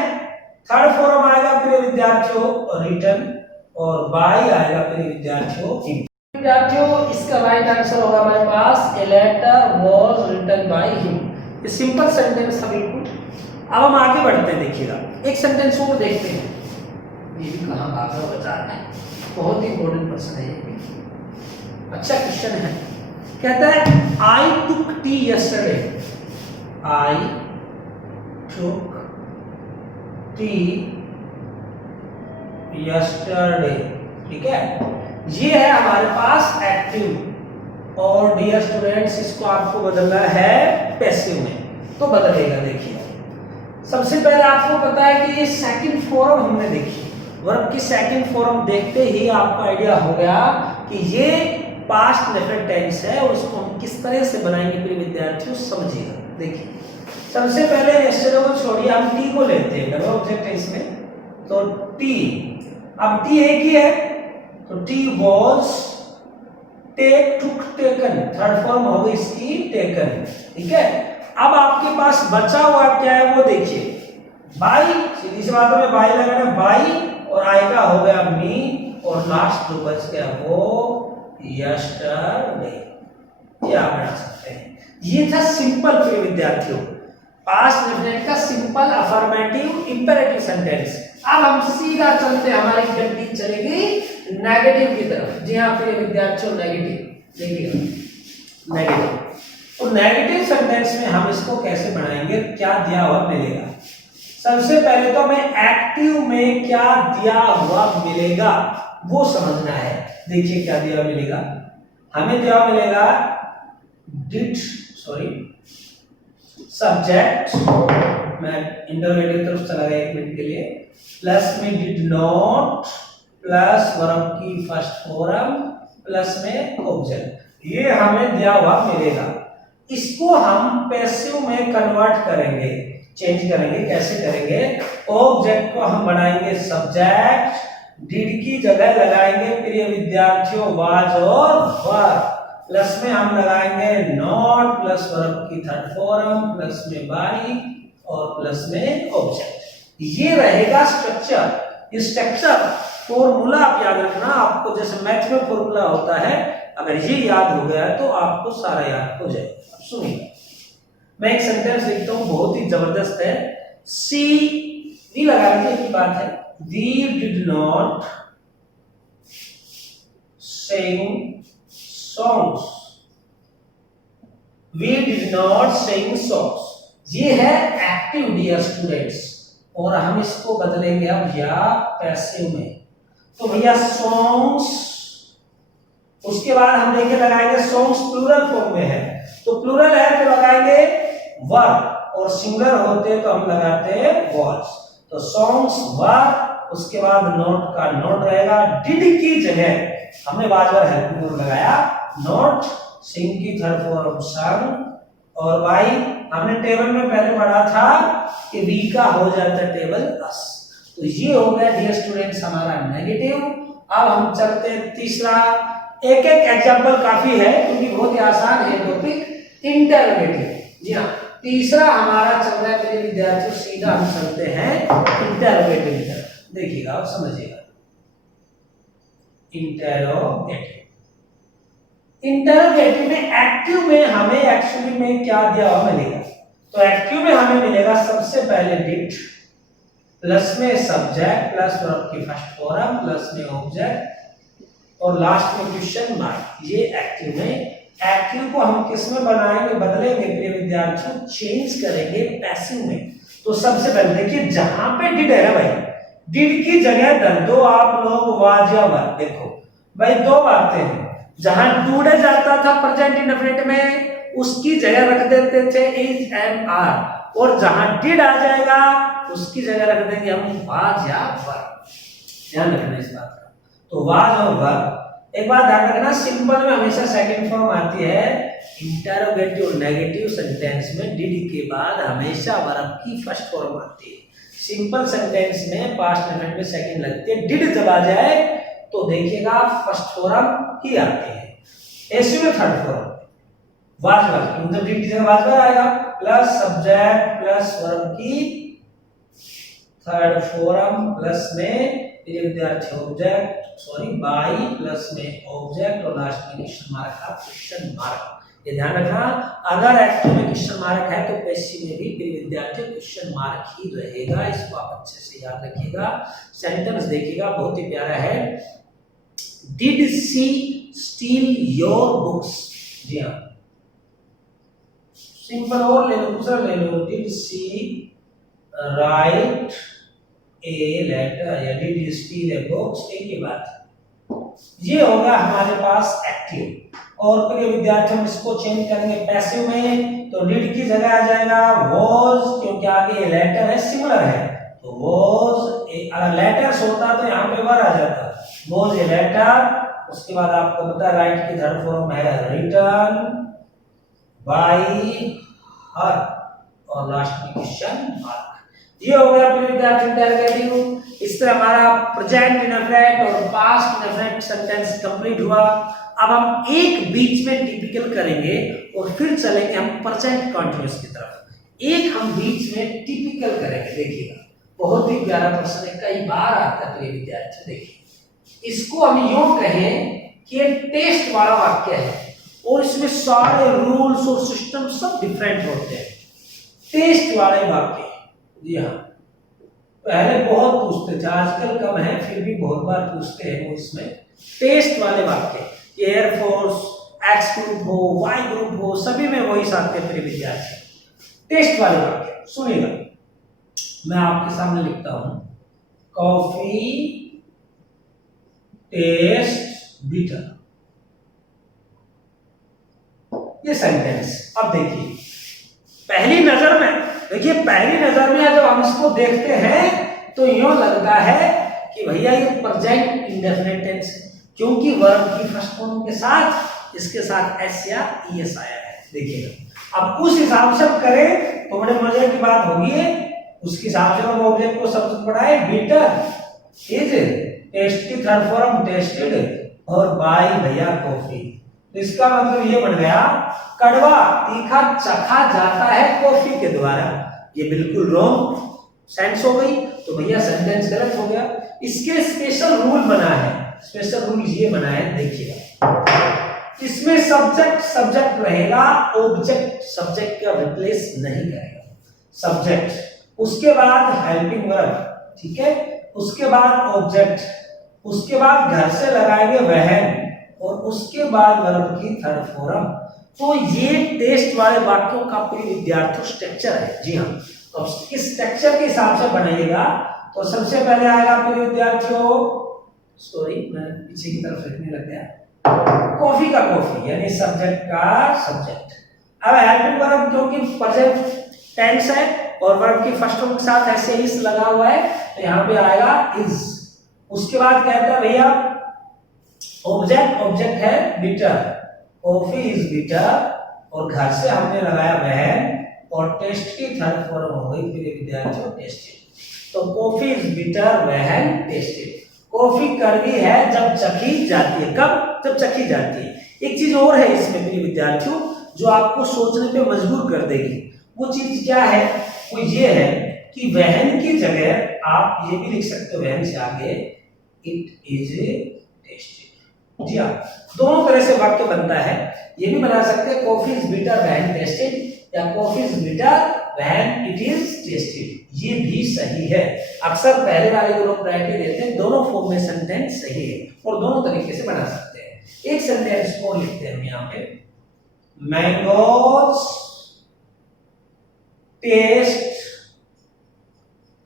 थर्ड फॉर्म आएगा प्रिय विद्यार्थियों रिटन, और बाय आएगा प्रिय विद्यार्थियों हिम। विद्यार्थियों इसका राइट आंसर होगा हमारे पास a letter was written by him. ये सिंपल सेंटेंस था बिल्कुल। अब हम आगे बढ़ते हैं, देखिएगा एक सेंटेंस और देखते हैं। ये भी कहां भागा बचा रहा है, बहुत ही इंपॉर्टेंट पर्सन है ये, अच्छा क्वेश्चन है। कहता है आई टुक टी यस्टरडे। आई टुक टी यस्टरडे, ठीक है। ये है हमारे पास एक्टिव, और डियर स्टूडेंट्स इसको आपको बदलना है पैसिव में, तो बदलेगा। देखिए सबसे पहले आपको पता है कि ये सेकंड फॉर्म हमने देखी, वर्ब की सेकंड फॉर्म देखते ही आपको आइडिया हो गया कि ये पास्ट इंडेफिनिट टेंस है, और उसको हम किस तरह से बनाएंगे प्रिय विद्यार्थियों समझिएगा। देखिए सबसे पहले यस्टरडे को छोड़िए, हम टी को लेते हैं, डबल ऑब्जेक्ट है इसमें, तो टी। अब टी एक ही है, तो T was, take, took, taken, third form हो गई इसकी टेकन, ठीक है। अब आपके पास बचा हुआ क्या है वो देखिए, बाई, सीधी सी बातों में बाई लगाना, बाई, और आएगा हो गया मी, और लास्ट जो बच गया वो यस्टरडे। ये आप बना सकते हैं। ये था सिंपल प्रिय विद्यार्थियों, पास्ट इंडेफिनिट का सिंपल अफर्मेटिव इंपेरेटिव सेंटेंस। अब हम सीधा चलते, हमारी गति चलेगी नेगेटिव की तरफ। जी हाँ प्रिय विद्यार्थियों, नेगेटिव देखिएगा, नेगेटिव। तो नेगेटिव सेंटेंस में हम इसको कैसे बनाएंगे, क्या दिया हुआ मिलेगा? सबसे पहले तो हमें एक्टिव में क्या दिया हुआ मिलेगा वो समझना है। देखिए क्या दिया मिलेगा, हमें दिया मिलेगा डिड, सॉरी सब्जेक्ट, मैं इंटररोगेटिव तरफ चला गया एक मिनट के लिए, प्लस में डिड नॉट, प्लस वर्ब की फर्स्ट फॉर्म, प्लस में ऑब्जेक्ट। ये हमें दिया हुआ मिलेगा। इसको हम पैसिव में कन्वर्ट करेंगे, चेंज करेंगे। कैसे करेंगे? ऑब्जेक्ट को हम बनाएंगे सब्जेक्ट, डिड की जगह लगाएंगे प्रिय विद्यार्थियों वाज और वर, प्लस में हम लगाएंगे नॉट प्लस वर्ब की थर्ड फॉर्म प्लस में बाई और प्लस में ऑब्जेक्ट। ये रहेगा स्ट्रक्चर। ये स्ट्रक्चर फॉर्मूला आप याद रखना, आपको जैसे मैथ में फॉर्मूला होता है, अगर ये याद हो गया तो आपको सारा याद हो जाएगा। अब सुनिए, मैं एक सेंटेंस लिखता हूं, बहुत ही जबरदस्त है। सी वी लगा लीजिए की बात है। We did not sing songs. We did not sing songs. ये है एक्टिव डियर स्टूडेंट्स, और हम इसको बदलेंगे अब या पैसिव में। तो भैया सॉन्ग्स, उसके बाद हम देखिए लगाएंगे सॉन्ग्स प्लूरल फॉर्म में है, तो प्लूरल है तो लगाएंगे वर, और सिंगुलर होते तो हम लगाते वॉज। तो सॉन्ग्स वर, उसके बाद नोट का नोट रहेगा। डिड की जगह हमने बार बार हेल्पिंग वर्ब लगाया, नोट, सिंग की थर्ड फॉर्म संग, और बाई हमने टेबल में पहले पढ़ा था कि वी का हो जाता है टेबल अस। तो ये हो गया डियर स्टूडेंट्स हमारा नेगेटिव। अब हम चलते हैं तीसरा। एक एक एग्जांपल काफी है क्योंकि बहुत ही आसान है टॉपिक, इंटरोगेटिव। जी हाँ, तीसरा हमारा चल रहा है मेरे विद्यार्थियों, सीधा हम चलते हैं इंटरोगेटिव की तरफ। देखिएगा आप समझिएगा, इंटरोगेटिव। इंटरोगेटिव में एक्टिव में हमें एक्चुअली में क्या दिया हुआ मिलेगा? तो एक्टिव में हमें मिलेगा सबसे पहले डिड, प्लस में सब्जेक्ट प्लस वर्ब की फर्स्ट फॉर्म प्लस में ऑब्जेक्ट और लास्ट में क्वेश्चन मार्क। ये एक्टिव में। एक्टिव को हम किस में बनाएंगे, बदलेंगे प्रिय विद्यार्थियों, चेंज करेंगे पैसिव में। तो सबसे पहले देखिए जहां पे डिड है ना भाई, डिड की जगह डन दो आप लोग वाज या वर। देखो भाई दो बातें हैं, जहां डूडे जाता था प्रेजेंट इंडेफिनिट में उसकी जगह रख देते थे इज एम आर, और जहां डिड आ जाएगा उसकी जगह रख देंगे हम वाज या वर। ध्यान रखना इस बात का। तो वाज और वर। एक बात ध्यान रखना, सिंपल में हमेशा सेकंड फॉर्म आती है, इंटरोगेटिव और नेगेटिव सेंटेंस में डिड के बाद हमेशा वर्ब की फर्स्ट फॉर्म आती है। सिंपल सेंटेंस में पास्ट इंडेफिनिट में सेकंड लगती है। डिड जब आ जाए तो देखिएगा फर्स्ट फॉर्म ही आती है। एसयू में थर्ड फॉर्म वाज वर, मतलब डिड की जगह वाज वर आएगा, प्लस सब्जेक्ट प्लस वर्ब की थर्ड फॉर्म प्लस में विद्यार्थी ऑब्जेक्ट बाई प्लस में ऑब्जेक्ट और लास्ट में क्वेश्चन मार्क का क्वेश्चन मार्क। ये ध्यान रखना, अगर एक्टिव में क्वेश्चन मार्क है तो पैसिव में भी विद्यार्थी क्वेश्चन मार्क ही रहेगा। इसको आप अच्छे से याद रखिएगा। सेंटेंस देखिएगा, बहुत ही प्यारा है। Did she steal your books? जी हाँ, सिंपल और ले लो, दूसरा ले लो। Did she write a letter या did you steal a books? एक ही बात। ये होगा हमारे पास एक्टिव। और प्रिय विद्यार्थियों इसको चेंज करेंगे पैसिव में, तो डिड की जगह आ जाएगा वाज, क्योंकि आगे लेटर है सिमिलर है, तो वाज। अगर लेटर्स होता तो यहाँ पे वर आ जाता, वाज ए लेटर। उसके बाद आपको पता है राइट की थर्ड फॉर्म है रिटन बाई हर, और लास्ट में क्वेश्चन मार्क। ये हो गया प्रिय विद्यार्थी इंटरोगेटिव। इस तरह हमारा प्रेजेंट इंडेफिनिट और पास्ट इंडेफिनिट सेंटेंस कंप्लीट हुआ। अब हम एक बीच में टिपिकल करेंगे और फिर चलेंगे हम प्रेजेंट कंटीन्यूअस की तरफ। एक हम बीच में टिपिकल करेंगे। देखिएगा बहुत ही प्यारा प्रश्न है, कई बार आता है प्रिय विद्यार्थी। देखिए इसको हम यूं कहें कि टेस्ट वाला वाक्य है और इसमें सारे रूल्स और सिस्टम सब डिफरेंट होते हैं। टेस्ट वाले वाक्य, जी हाँ, पहले बहुत पूछते थे, आजकल कम है, फिर भी बहुत बार पूछते हैं वो इसमें टेस्ट वाले वाक्य। एयरफोर्स, एक्स ग्रुप हो, वाई ग्रुप हो, सभी में वही साथ के विद्यार्थी। टेस्ट वाले वाक्य सुनिएगा, मैं आपके सामने लिखता हूं। कॉफी टेस्ट बिटर, ये सेंटेंस। अब देखिए पहली नजर में, देखिए पहली नजर में जब हम इसको देखते हैं तो यूं लगता है कि भैया ये प्रेजेंट इंडेफिनिट टेंस है, क्योंकि वर्ब की फर्स्ट फॉर्म के साथ इसके साथ एस या ईएस आया है। देखिएगा अब उस हिसाब से हम करें तो बड़े मजे की बात होगी। उसके हिसाब से हम ऑब्जेक्ट को शब्द पढ़ाए, बिटर इज टेस्ट की थर्ड फॉर्म टेस्टेड, और बाय भैया कॉफी। तो इसका मतलब ये बन गया कड़वा तीखा चखा जाता है कॉफी के द्वारा। ये बिल्कुल रॉन्ग सेंस हो गई, तो भैया सेंटेंस गलत हो गया। इसके स्पेशल रूल बना है, स्पेशल रूल ये बना है, देखिएगा। इसमें सब्जेक्ट रहेगा, ऑब्जेक्ट सब्जेक्ट का रिप्लेस नहीं करेगा। सब्जेक्ट, उसके बाद हेल्पिंग वर्ब, ठीक है, उसके बाद ऑब्जेक्ट, उसके बाद घर से लगाएंगे वहन, और उसके बाद वर्ब की थर्ड फॉर्म। तो ये टेस्ट वाले वाक्यों का प्रिय विद्यार्थियों स्ट्रक्चर है। जी हाँ, तो इस स्ट्रक्चर के हिसाब से बनाइएगा। तो सबसे पहले आएगा प्रिय विद्यार्थियों, सॉरी मैं पीछे की तरफ लिखने लग गया, कॉफी का कॉफी यानी सब्जेक्ट का सब्जेक्ट। अब हेल्पिंग वर्ब क्योंकि प्रेजेंट टेंस है और वर्ब की फर्स्ट फॉर्म के साथ ऐसे इज लगा हुआ है, तो यहां पे आएगा इज। उसके बाद कहता है भैया ऑब्जेक्ट है बिटर, कॉफी इज बिटर, और घर से हमने लगाया वहन, और टेस्ट की थर्ड फॉर्म हो गई मेरे विद्यार्थियों टेस्टेड। तो कॉफी इज बिटर, वहन, टेस्टेड। कॉफी कड़वी है जब चखी जाती है। कब? जब चखी जाती है। एक चीज और है इसमें मेरे विद्यार्थियों जो आपको सोचने पे मजबूर कर देगी। वो चीज क्या है? वो ये है कि वहन की जगह आप ये भी लिख सकते हो वहन से आगे इट इज टेस्टेड। जी हाँ, दोनों तरह से वाक्य बनता है। ये भी बना सकते हैं कॉफी इज बिटर वहन टेस्टेड, या कॉफी इज बिटर वहन इट इज टेस्टेड। ये भी सही है। अक्सर पहले वाले को लोग प्रायोरिटी देते हैं। दोनों फॉर्म में सेंटेंस सही है और दोनों तरीके से बना सकते हैं। एक सेंटेंस को लिखते हैं हम यहाँ पे, मैंगोज टेस्ट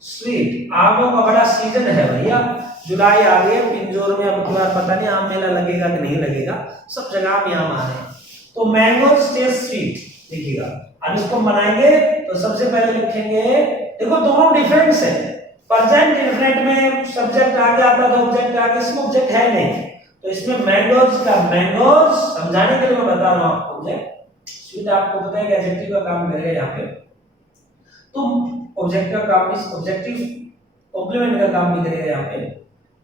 स्वीट। आमों का बड़ा सीजन है भैया, जुलाई आ गई है, पिंजौर में अब की बार पता नहीं आम मेला लगेगा कि नहीं लगेगा, सब जगह आम आ रहे हैं। तो मैंगोज टेस्ट स्वीट देखिएगा। अब इसको बनाएंगे तो सबसे पहले लिखेंगे, देखो दोनों डिफरेंस है। प्रेजेंट इंडेफिनिट में सब्जेक्ट आगे आता था, ऑब्जेक्ट आगे, इसमें ऑब्जेक्ट है नहीं, तो इसमें मैंगोज का मैंगोज समझाने के लिए मैं बता रहा हूं आपको। ऑब्जेक्ट स्वीट आपको पता है कि एडजेक्टिव का काम करेगा यहाँ पे, तो ऑब्जेक्ट का काम इस ऑब्जेक्टिव कॉम्प्लीमेंट का काम भी करेगा यहाँ पे।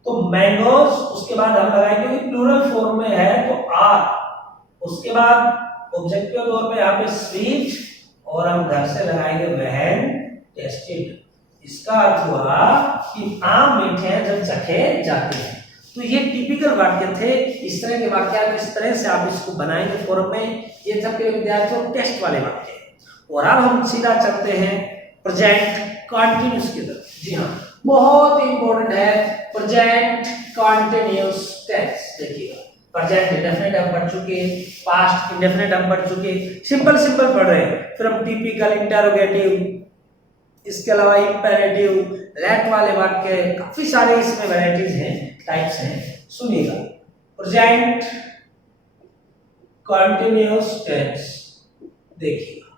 तो मैंगोज, उसके बाद हम लगाएंगे कि प्लूरल फॉर्म में है तो आर, उसके बाद ऑब्जेक्टिव तौर पे यहाँ पे स्वीट, और हम घर से लगाएंगे वहन टेस्टेड। इसका अर्थ हुआ कि आम मीठे हैं जब चखे जाते हैं। तो ये टिपिकल वाक्य थे। इस तरह के वाक्य इस तरह से आप इसको बनाएंगे फॉर्म में। ये सब के विद्यार्थियों टेस्ट वाले वाक्य हैं। और अब हम सीधा चलते हैं प्रेजेंट कंटीन्यूअस की तरफ। जी हाँ, बहुत इंपॉर्टेंट है प्रेजेंट कंटीन्यूअस टेंस। देखिएगा, प्रेजेंट इंडेफिनिट हम पढ़ चुके, पास्ट इंडेफिनिट हम पढ़ चुके, सिंपल पढ़ रहे हैं। फिर हम टिपिकल, इंटरोगेटिव, इसके अलावा इंपेरेटिव, लेट वाले वाक्य, काफी सारे इसमें वैरायटीज हैं, टाइप्स हैं। सुनिएगा, प्रेजेंट कंटीन्यूअस टेंस देखिएगा,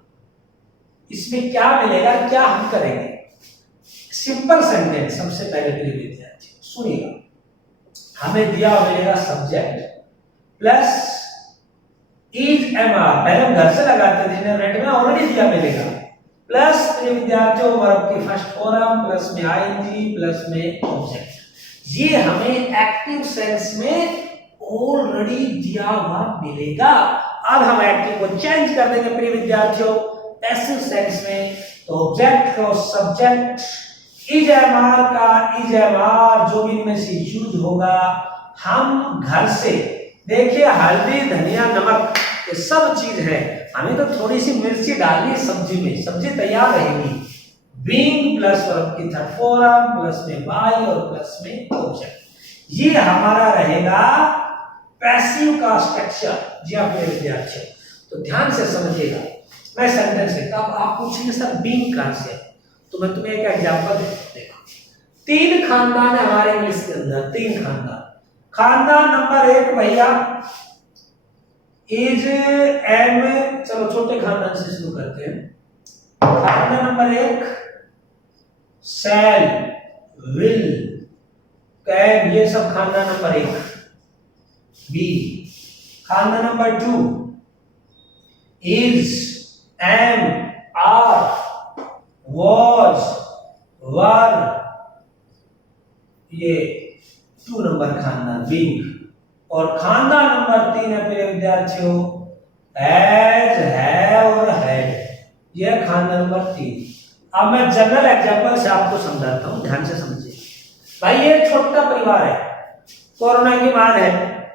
इसमें क्या मिलेगा, क्या हम करेंगे। सिंपल सेंटेंस सबसे पहले के लिए विद्यार्थी सुनिएगा, हमें दिया मिलेगा subject plus is am are, पहले हम घर से लगाते थे, जनरेट में ऑलरेडी दिया मिलेगा, प्लस विद्यार्थियों वर्ब की फर्स्ट फॉर्म, प्लस में आईएनजी, प्लस में ऑब्जेक्ट। ये हमें एक्टिव सेंस में ऑलरेडी दिया हुआ मिलेगा। अब हम एक्टिव को चेंज कर देंगे प्रिय विद्यार्थियों पैसिव सेंस में। तो ऑब्जेक्ट को सब्जेक्ट इज एम आर का इज एम आर जो भी इनमें से यूज होगा, हम घर से, देखिए हल्दी, धनिया, नमक ये सब चीज है, हमें तो थोड़ी सी मिर्ची डालनी सब्जी में, सब्जी तैयार रहेगी। बीइंग प्लस वर्ब की थर्ड फॉर्म, प्लस में बाय और प्लस में ऑब्जेक्ट। ये हमारा रहेगा पैसिव का स्ट्रक्चर। जी आप मेरे विद्यार्थी तो ध्यान से समझिएगा। मैं सेंटेंस लिखता हूं, आप पूछेंगे सर बीइंग कहां से, तो मैं तुम्हें एक एग्जांपल देता हूं। 3 खानदान है हमारे इंग्लिश के अंदर, 3 खानदान। खानदान नंबर 1 भैया इज एम, चलो छोटे खानदान से शुरू करते हैं। खानदान नंबर 1 शैल, विल, कैन, ये सब खानदान नंबर 1 बी। खानदान number 2 is, am, are, was, were, ये 2 नंबर खानदान बीइंग। और खानदान नंबर 3 है प्रिय विद्यार्थियों एज, है और हेड। यह खानदान नंबर 3। अब मैं जनरल एग्जांपल से आपको समझाता हूं, ध्यान से समझिए। भाई ये छोटा परिवार है, कोरोना के बाद है,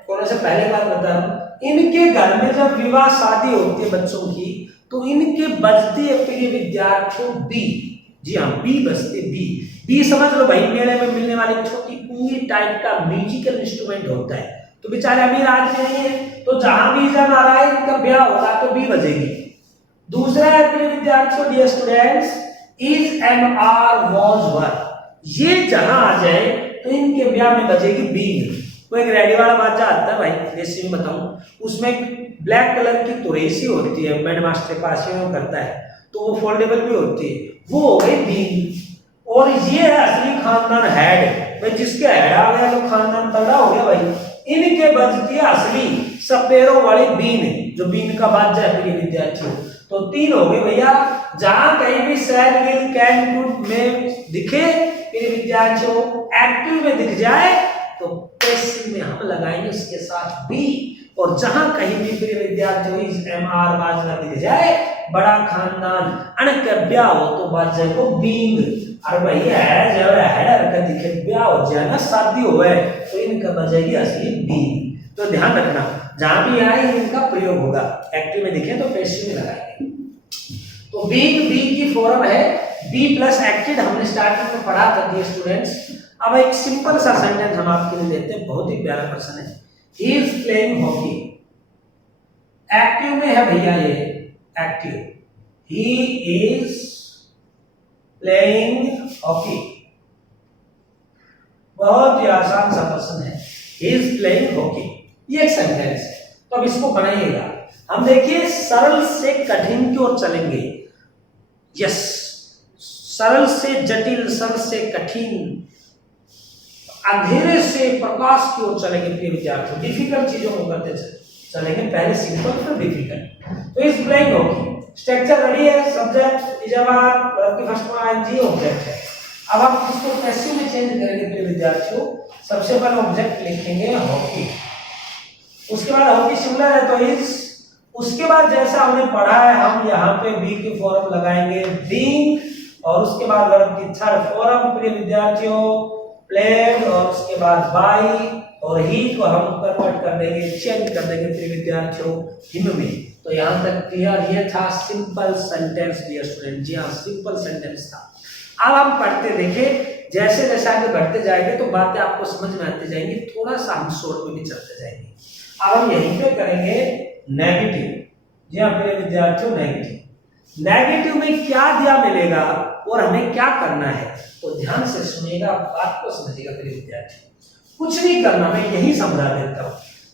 कोरोना से पहले बात बता रहा हूं। इनके घर में जब विवाह शादी होती है बच्चों की, तो इनके बजती है प्रिय विद्यार्थियों बी। जी हाँ, बी बजते, बी समझ लो भाई, मेले में मिलने वाली छोटी पूरी टाइप का म्यूजिकल इंस्ट्रूमेंट होता है। तो बेचारे अमीर आदमी नहीं है, तो जहां भी जब आ रहा है इनका ब्याह होगा तो बी बजेगी। दूसरा है प्रिय विद्यार्थियों dear students, is am are was were. ये जहां आ जाए तो इनके ब्याह में बजेगी बीन। वो एक रेडी वाला बाजा आता है भाई, रेसी में बताऊं, उसमें ब्लैक कलर की तुरेसी होती है, बैंड मास्टर के पास में करता है, तो वो फोल्डेबल भी होती है, वो हो गई बीन। और ये है असली खानदान हेड, भाई जिसके हेड आ गया तो खानदान तगड़ा हो गया भाई। इनके बजती है असली सपेरों वाली बीन, जो बीन का बाजा है प्रिय विद्यार्थियों। तो 3 हो गए भैया। जहां कहीं भी सैड विल कैन कुड में दिखे प्रिय विद्यार्थियों, एक्टिव में दिख जाए तो पैसिव में हम लगाएंगे उसके साथ बी। और जहां कहीं भी प्रिय विद्यार्थियों इस एम आर बाजा दिख जाए, बड़ा खानदान अणक ब्याह हो तो बाजे को बींग। अरे भाई है जब हेडर का दिखे ब्याह हो जाए ना, शादी हो गए, तो इनका बजेगी असली बींग। तो ध्यान रखना, जहां भी आए इनका प्रयोग होगा, एक्टिव में दिखे तो पैसिव में लगाएंगे। तो बींग बी की फॉर्म है, बी प्लस एक्टेड, हमने स्टार्टिंग में पढ़ा था डियर स्टूडेंट्स। अब एक सिंपल सा सेंटेंस हम आपके लिए देते हैं, बहुत ही प्यारा प्रश्न है। He is playing hockey. Active में है भैया ये, active. He is playing hockey, बहुत ही आसान सा प्रश्न है। ही इज प्लेइंग हॉकी, ये एक सेंटेंस है। तो अब इसको बनाइएगा। हम देखिए सरल से कठिन की ओर चलेंगे। यस, सरल से जटिल, सरल से कठिन, अंधेरे से प्रकाश की ओर चलेंगे प्रिय विद्यार्थियों। डिफिकल्ट चीजों को करते चलेंगे, पहले सिंपल फिर डिफिकल्ट। तो इस प्लेइंग होगी, स्ट्रक्चर रेडी है, सब्जेक्ट इजाबार की फर्स्ट में आईएनजी ऑब्जेक्ट है। अब हम इसको पैसिव में चेंज करेंगे प्रिय विद्यार्थियों। सबसे पहले ऑब्जेक्ट लिखेंगे हॉकी, उसके बाद हॉकी सिंगुलर है तो इज, उसके बाद जैसा हमने पढ़ा है हम यहाँ पे बी की फॉर्म लगाएंगे बीइंग, और उसके बाद वर्ब की थर्ड फॉर्म प्रिय विद्यार्थियों प्लेड, और उसके बाद बाई, और ही को हम कन्वर्ट कर देंगे, चेंज कर देंगे प्रिय विद्यार्थियों हिम में। तो यहाँ तक क्लियर, ये था सिंपल सेंटेंस डियर स्टूडेंट। जी हाँ, सिंपल सेंटेंस था। अब हम पढ़ते देखिए, जैसे जैसे आगे बढ़ते जाएंगे तो बातें आपको समझ में आती जाएंगी, थोड़ा सा हम शॉर्ट में भी चलते जाएंगे। अब हम यहीं पे करेंगे नेगेटिव। जी हाँ प्रिय विद्यार्थियों, नेगेटिव। नेगेटिव में क्या दिया मिलेगा और हमें क्या करना है, तो ध्यान से सुनिएगा, बात को समझिएगा प्रिय विद्यार्थी। कुछ नहीं करना, मैं यही समझा देता हूँ।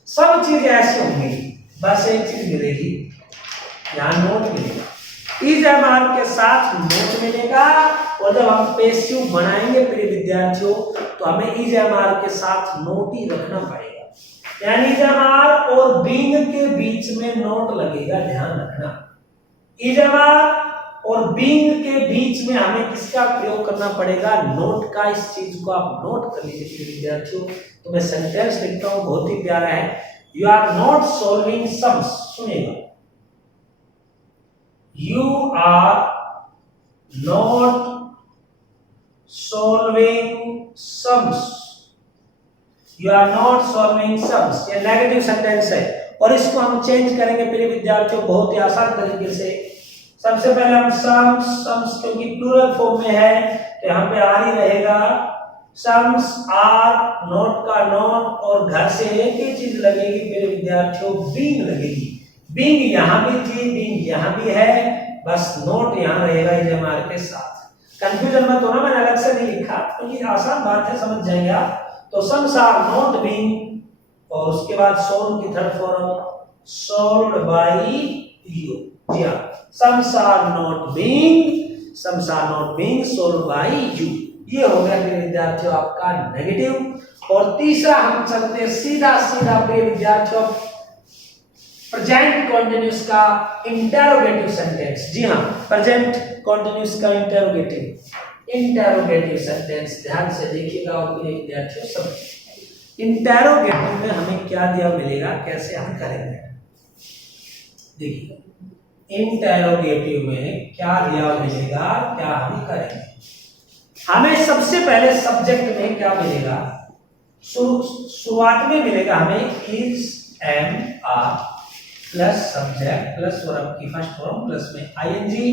सब चीज ऐसी होंगी, बस एक चीज मिलेगी, यहाँ नोट मिलेगा। इज एम आर के साथ नोट मिलेगा, और जब हम पैसिव बनाएंगे प्रिय विद्यार्थियों तो हमें इज एम आर के साथ नोट ही रखना पड़ेगा। यानी इज एम आर और बीइंग के बीच में नोट लगेगा, ध्यान रखना। इज एम आर और बीइंग के बीच में हमें किसका प्रयोग करना पड़ेगा, नोट का। इस चीज को आप नोट कर लीजिए विद्यार्थियों। तो मैं सेंटेंस लिखता हूं, बहुत ही प्यारा है। You are not solving sums, सुनिएगा, you are not solving sums, you are not solving sums, ये नेगेटिव सेंटेंस है। और इसको हम चेंज करेंगे प्रिय विद्यार्थियों बहुत ही आसान तरीके से। सबसे पहले हम सम्स क्योंकि प्लूरल फॉर्म में है तो यहाँ पे आर ही रहेगा। सम्स आर, नॉट का नॉट, और घर से एक ही चीज लगेगी मेरे विद्यार्थियों, बीइंग लगेगी। बीइंग यहाँ भी थी, बीइंग यहाँ भी है, बस नॉट यहाँ रहेगा इज एम आर के साथ। कंफ्यूजन मत होना, मैंने अलग से नहीं लिखा क्योंकि आसान बात है, समझ जाएंगे आप। तो सम्स आर नॉट बीइंग, और उसके बाद सोल्व की third form solved by you. जी हाँ, sums are not being, sums are not being solved by you. ये हो गया मेरे विद्यार्थियों आपका नेगेटिव। और तीसरा हम चलते हैं सीधा सीधा मेरे विद्यार्थियों प्रेजेंट कॉन्टिन्यूअस का इंटरोगेटिव सेंटेंस। जी हाँ, प्रेजेंट कॉन्टिन्यूअस का इंटरोगेटिव सेंटेंस ध्यान से देखिएगा और मेरे विद्यार्थियों समझिए। इंटेरोगेटिव में हमें क्या दिया मिलेगा, कैसे हम करेंगे। देखिए इंटेरोगेटिव में क्या दिया मिलेगा, क्या हम करेंगे। हमें सबसे पहले सब्जेक्ट में क्या मिलेगा, शुरुआत में मिलेगा हमें is am are plus subject plus verb की फर्स्ट फॉर्म प्लस में आईएनजी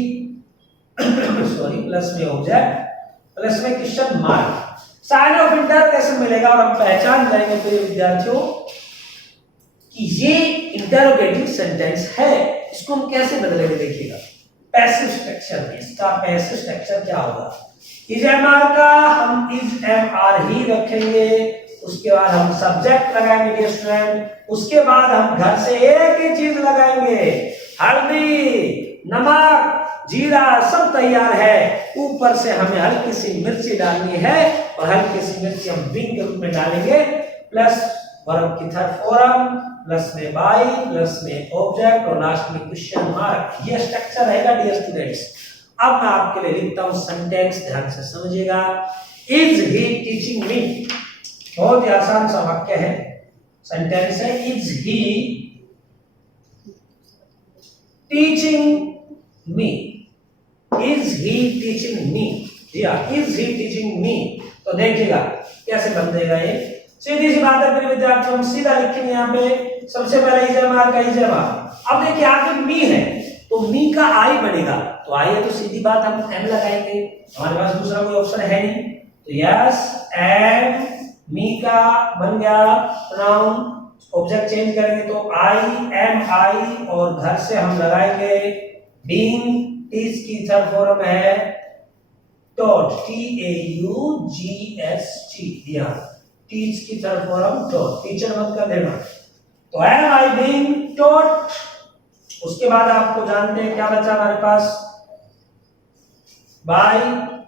सॉरी प्लस में ऑब्जेक्ट प्लस में question mark, sign of interrogation मिलेगा। और हम पहचान जाएंगे प्रिय विद्यार्थियों कि ये इंटरोगेटिव सेंटेंस है। इसको हम कैसे बदलेंगे, देखिएगा पैसिव स्ट्रक्चर में। इसका पैसिव स्ट्रक्चर क्या होगा, इज एम आर का हम इज एम आर ही रखेंगे, उसके बाद हम सब्जेक्ट लगाएंगे डियर स्टूडेंट, उसके बाद हम घर से एक ही चीज लगाएंगे, हल्दी नमक जीरा सब तैयार है, ऊपर से हमें हल्की सी मिर्ची डालनी है और हल्की सी मिर्ची हम बिंग के रूप में डालेंगे, प्लस वर्ब की थर्ड फॉर्म प्लस में बाई प्लस में ऑब्जेक्ट और लास्ट में क्वेश्चन मार्क। ये स्ट्रक्चर रहेगा डियर स्टूडेंट्स। अब मैं आपके लिए लिखता हूं सेंटेंस, ध्यान से समझिएगा। इज ही टीचिंग मी, बहुत ही आसान सा वाक्य है, सेंटेंस है is he teaching me, is he teaching me. जी हाँ, इज ही टीचिंग मी। तो देखिएगा कैसे बन जाएगा ये, सीधी सी बात है मेरे विद्यार्थियों, हम सीधा लिखेंगे यहाँ पे सबसे पहले इज एम आर का इज एम आर। अब देखिए आगे मी है तो मी का आई बनेगा, तो आई है तो सीधी बात हम एम लगाएंगे, हमारे पास दूसरा कोई ऑप्शन है नहीं। तो यस एम मी का बन गया प्रोनाउन, ऑब्जेक्ट चेंज करेंगे तो आई एम आई और घर से हम लगाएंगे बीइंग, टीच की थर्ड फॉर्म है taught, T A you G S T, दिया टीच की थर्ड फॉर्म टॉट, टीचर मत कर देना। तो एम आई बीइंग टॉट, उसके बाद आपको जानते हैं क्या बचा हमारे पास, बाय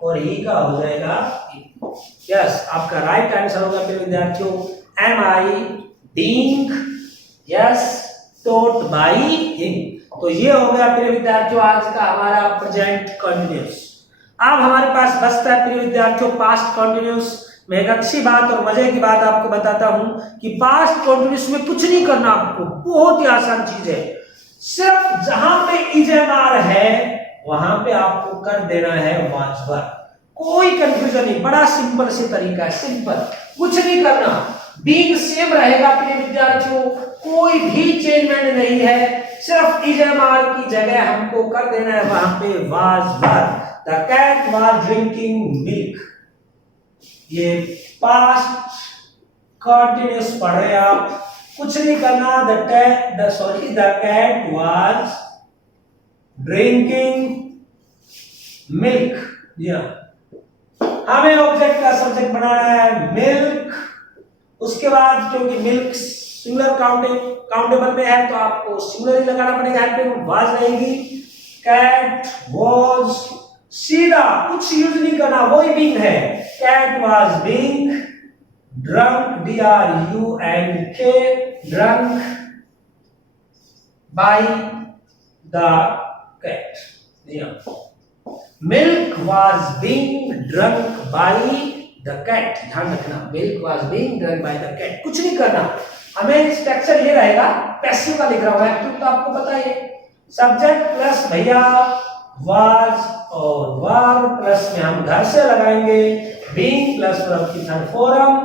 और ही का हो जाएगा यस। आपका राइट आंसर होगा मेरे विद्यार्थियों am I being yes taught by him. तो ये हो गया मेरे विद्यार्थियों आज का हमारा प्रेजेंट कंटीन्यूअस। अब हमारे पास बचता है मेरे विद्यार्थियों पास्ट कंटीन्यूअस। मैं एक अच्छी बात और मजे की बात आपको बताता हूं कि पास्ट कंटीन्यूअस में कुछ नहीं करना, आपको बहुत ही आसान चीज है, सिर्फ जहां पे इज एम आर है वहां पे आपको कर देना है वाज वर, कोई कंफ्यूजन नहीं, बड़ा सिंपल से तरीका है, सिंपल, कुछ नहीं करना, बीइंग सेम रहेगा अपने विद्यार्थियों, कोई भी चेंजमेंट नहीं है, सिर्फ इज एम आर की जगह हमको कर देना है वहां पे was were. The cat was drinking milk, ये पास्ट कंटीन्यूअस पढ़ रहे आप, कुछ नहीं करना, the cat was drinking milk. जी हाँ, हमें ऑब्जेक्ट का सब्जेक्ट बनाना है मिल्क, उसके बाद क्योंकि मिल्क सिंगुलर काउंटेबल में है तो आपको सिंगुलर ही लगाना पड़ेगा, यहाँ पे वाज रहेगी, कैट वाज, सीधा कुछ यूज नहीं करना, वही बीइंग है, cat was being drunk, D R U N K, drunk by the cat. Milk was being drunk by the cat, ध्यान रखना, milk was being drunk by the cat, कुछ नहीं करना। हमें स्ट्रक्चर ये रहेगा, पैसिव का लिख रहा हूं, एक्टिव तो आपको पता है, सब्जेक्ट प्लस भैया वाज और वर्ब प्लस में हम घर से लगाएंगे बीइंग प्लस वर्ब की थर्ड फॉर्म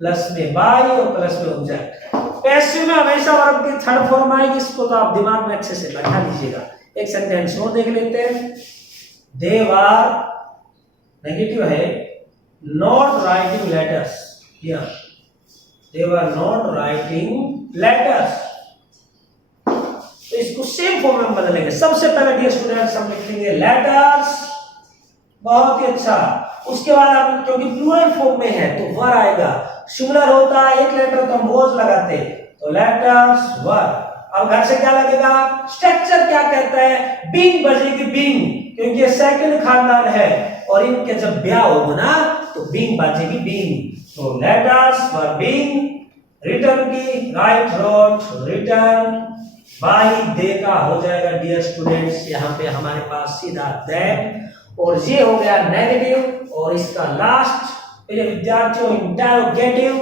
प्लस में बाय और प्लस में ऑब्जेक्ट। पैसिव में हमेशा वर्ब की थर्ड फॉर्म आएगी, इसको तो आप दिमाग में अच्छे से बैठा लीजिएगा। एक सेंटेंस और देख लेते हैं, दे वर, नेगेटिव है, नॉट राइटिंग लेटर्स, या दे वर नॉट राइटिंग लेटर्स, तो इसको सेम फॉर्म में बदलेंगे। सबसे पहले डियर स्टूडेंट्स हम लिखेंगे लेटर्स, बहुत ही अच्छा, उसके बाद हम क्योंकि प्लूरल फॉर्म में है तो वर आएगा, सिंगुलर होता है एक लेटर तो हम वॉज लगाते, तो लेटर्स वर। अब घर से क्या लगेगा, स्ट्रक्चर क्या कहता है, बीइंग बजेगी बीइंग, क्योंकि ये सेकंड खानदान है और इनके जब ब्याह होगा ना तो बीइंग बजेगी बीइंग, तो लेटर्स वर बीइंग रिटर्न की, राइट रोट रिटर्न बाय दे का हो जाएगा डियर स्टूडेंट्स, यहाँ पे हमारे पास सीधा देन, और ये हो गया नेगेटिव और इसका लास्ट मेरे विद्यार्थियों इंटरोगेटिव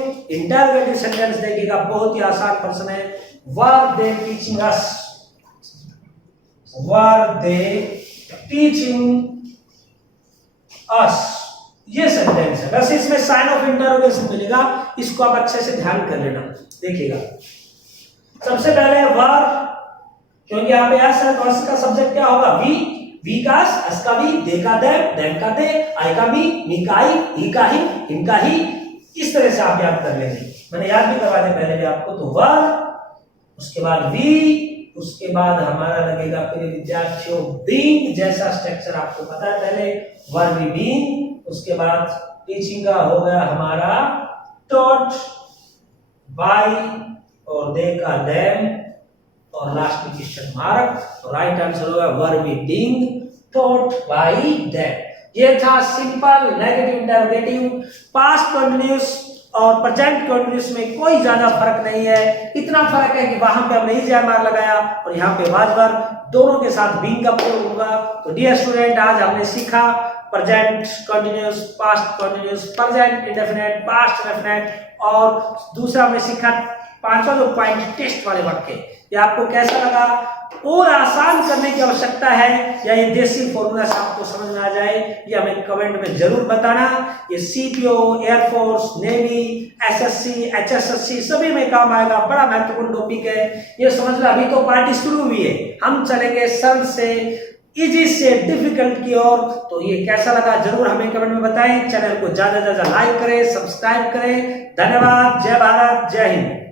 सेंटेंस देखिएगा, बहुत ही आसान प्रश्न है। वर दे टीचिंग अस, वर दे टीचिंग अस, ये सेंटेंस है। बस इसमें साइन ऑफ इंटरोगेशन मिलेगा, इसको आप अच्छे से ध्यान कर लेना। देखिएगा सबसे पहले वर, क्योंकि यहाँ पे एस है तो एस का सब्जेक्ट क्या होगा? वी का एस का वी, दे का दे, देम का दे, आई का मी का आई, ही का ही, इनका ही। इस तरह से आप याद कर लेंगे, मैंने याद भी करवा दिया पहले भी आपको। तो वर, उसके बाद वी, उसके बाद हमारा लगेगा प्रिय विद्यार्थियों बीइंग, जैसा स्ट्रक्चर आपको पता है पहले, वर वी बीइंग। उसके बाद टीचिंग का हो गया हमारा टॉट, बाय और दे का देम, और लास्ट में क्वेश्चन मार्क। तो राइट आंसर होगा were we being taught by them. ये था simple negative interrogative. Past continuous और प्रेजेंट कंटीन्यूअस में कोई ज्यादा फर्क नहीं है। इतना फर्क है कि वहां पे हमने इज मार लगाया और यहाँ पे वाज वर, दोनों के साथ बीइंग का प्रयोग होगा। तो डियर स्टूडेंट, आज हमने सीखा present continuous, past continuous, present indefinite, past indefinite, और दूसरा हमने सीखा पांचवा जो पॉइंट टेस्ट वाले वाक्य। ये आपको कैसा लगा? और आसान करने की आवश्यकता है या ये देसी फॉर्मूला से आपको समझ में आ जाए, ये हमें कमेंट में जरूर बताना। ये CPO, air force, navy, SSC, HSSC सभी में काम आएगा, बड़ा महत्वपूर्ण टॉपिक है। ये समझ लो, अभी तो पार्टी शुरू हुई है, हम चलेंगे सरल से इजी से डिफिकल्ट की ओर। तो ये कैसा लगा जरूर हमें कमेंट में बताएं। चैनल को ज्यादा से ज्यादा लाइक करें, सब्सक्राइब करें। धन्यवाद। जय भारत, जय हिंद।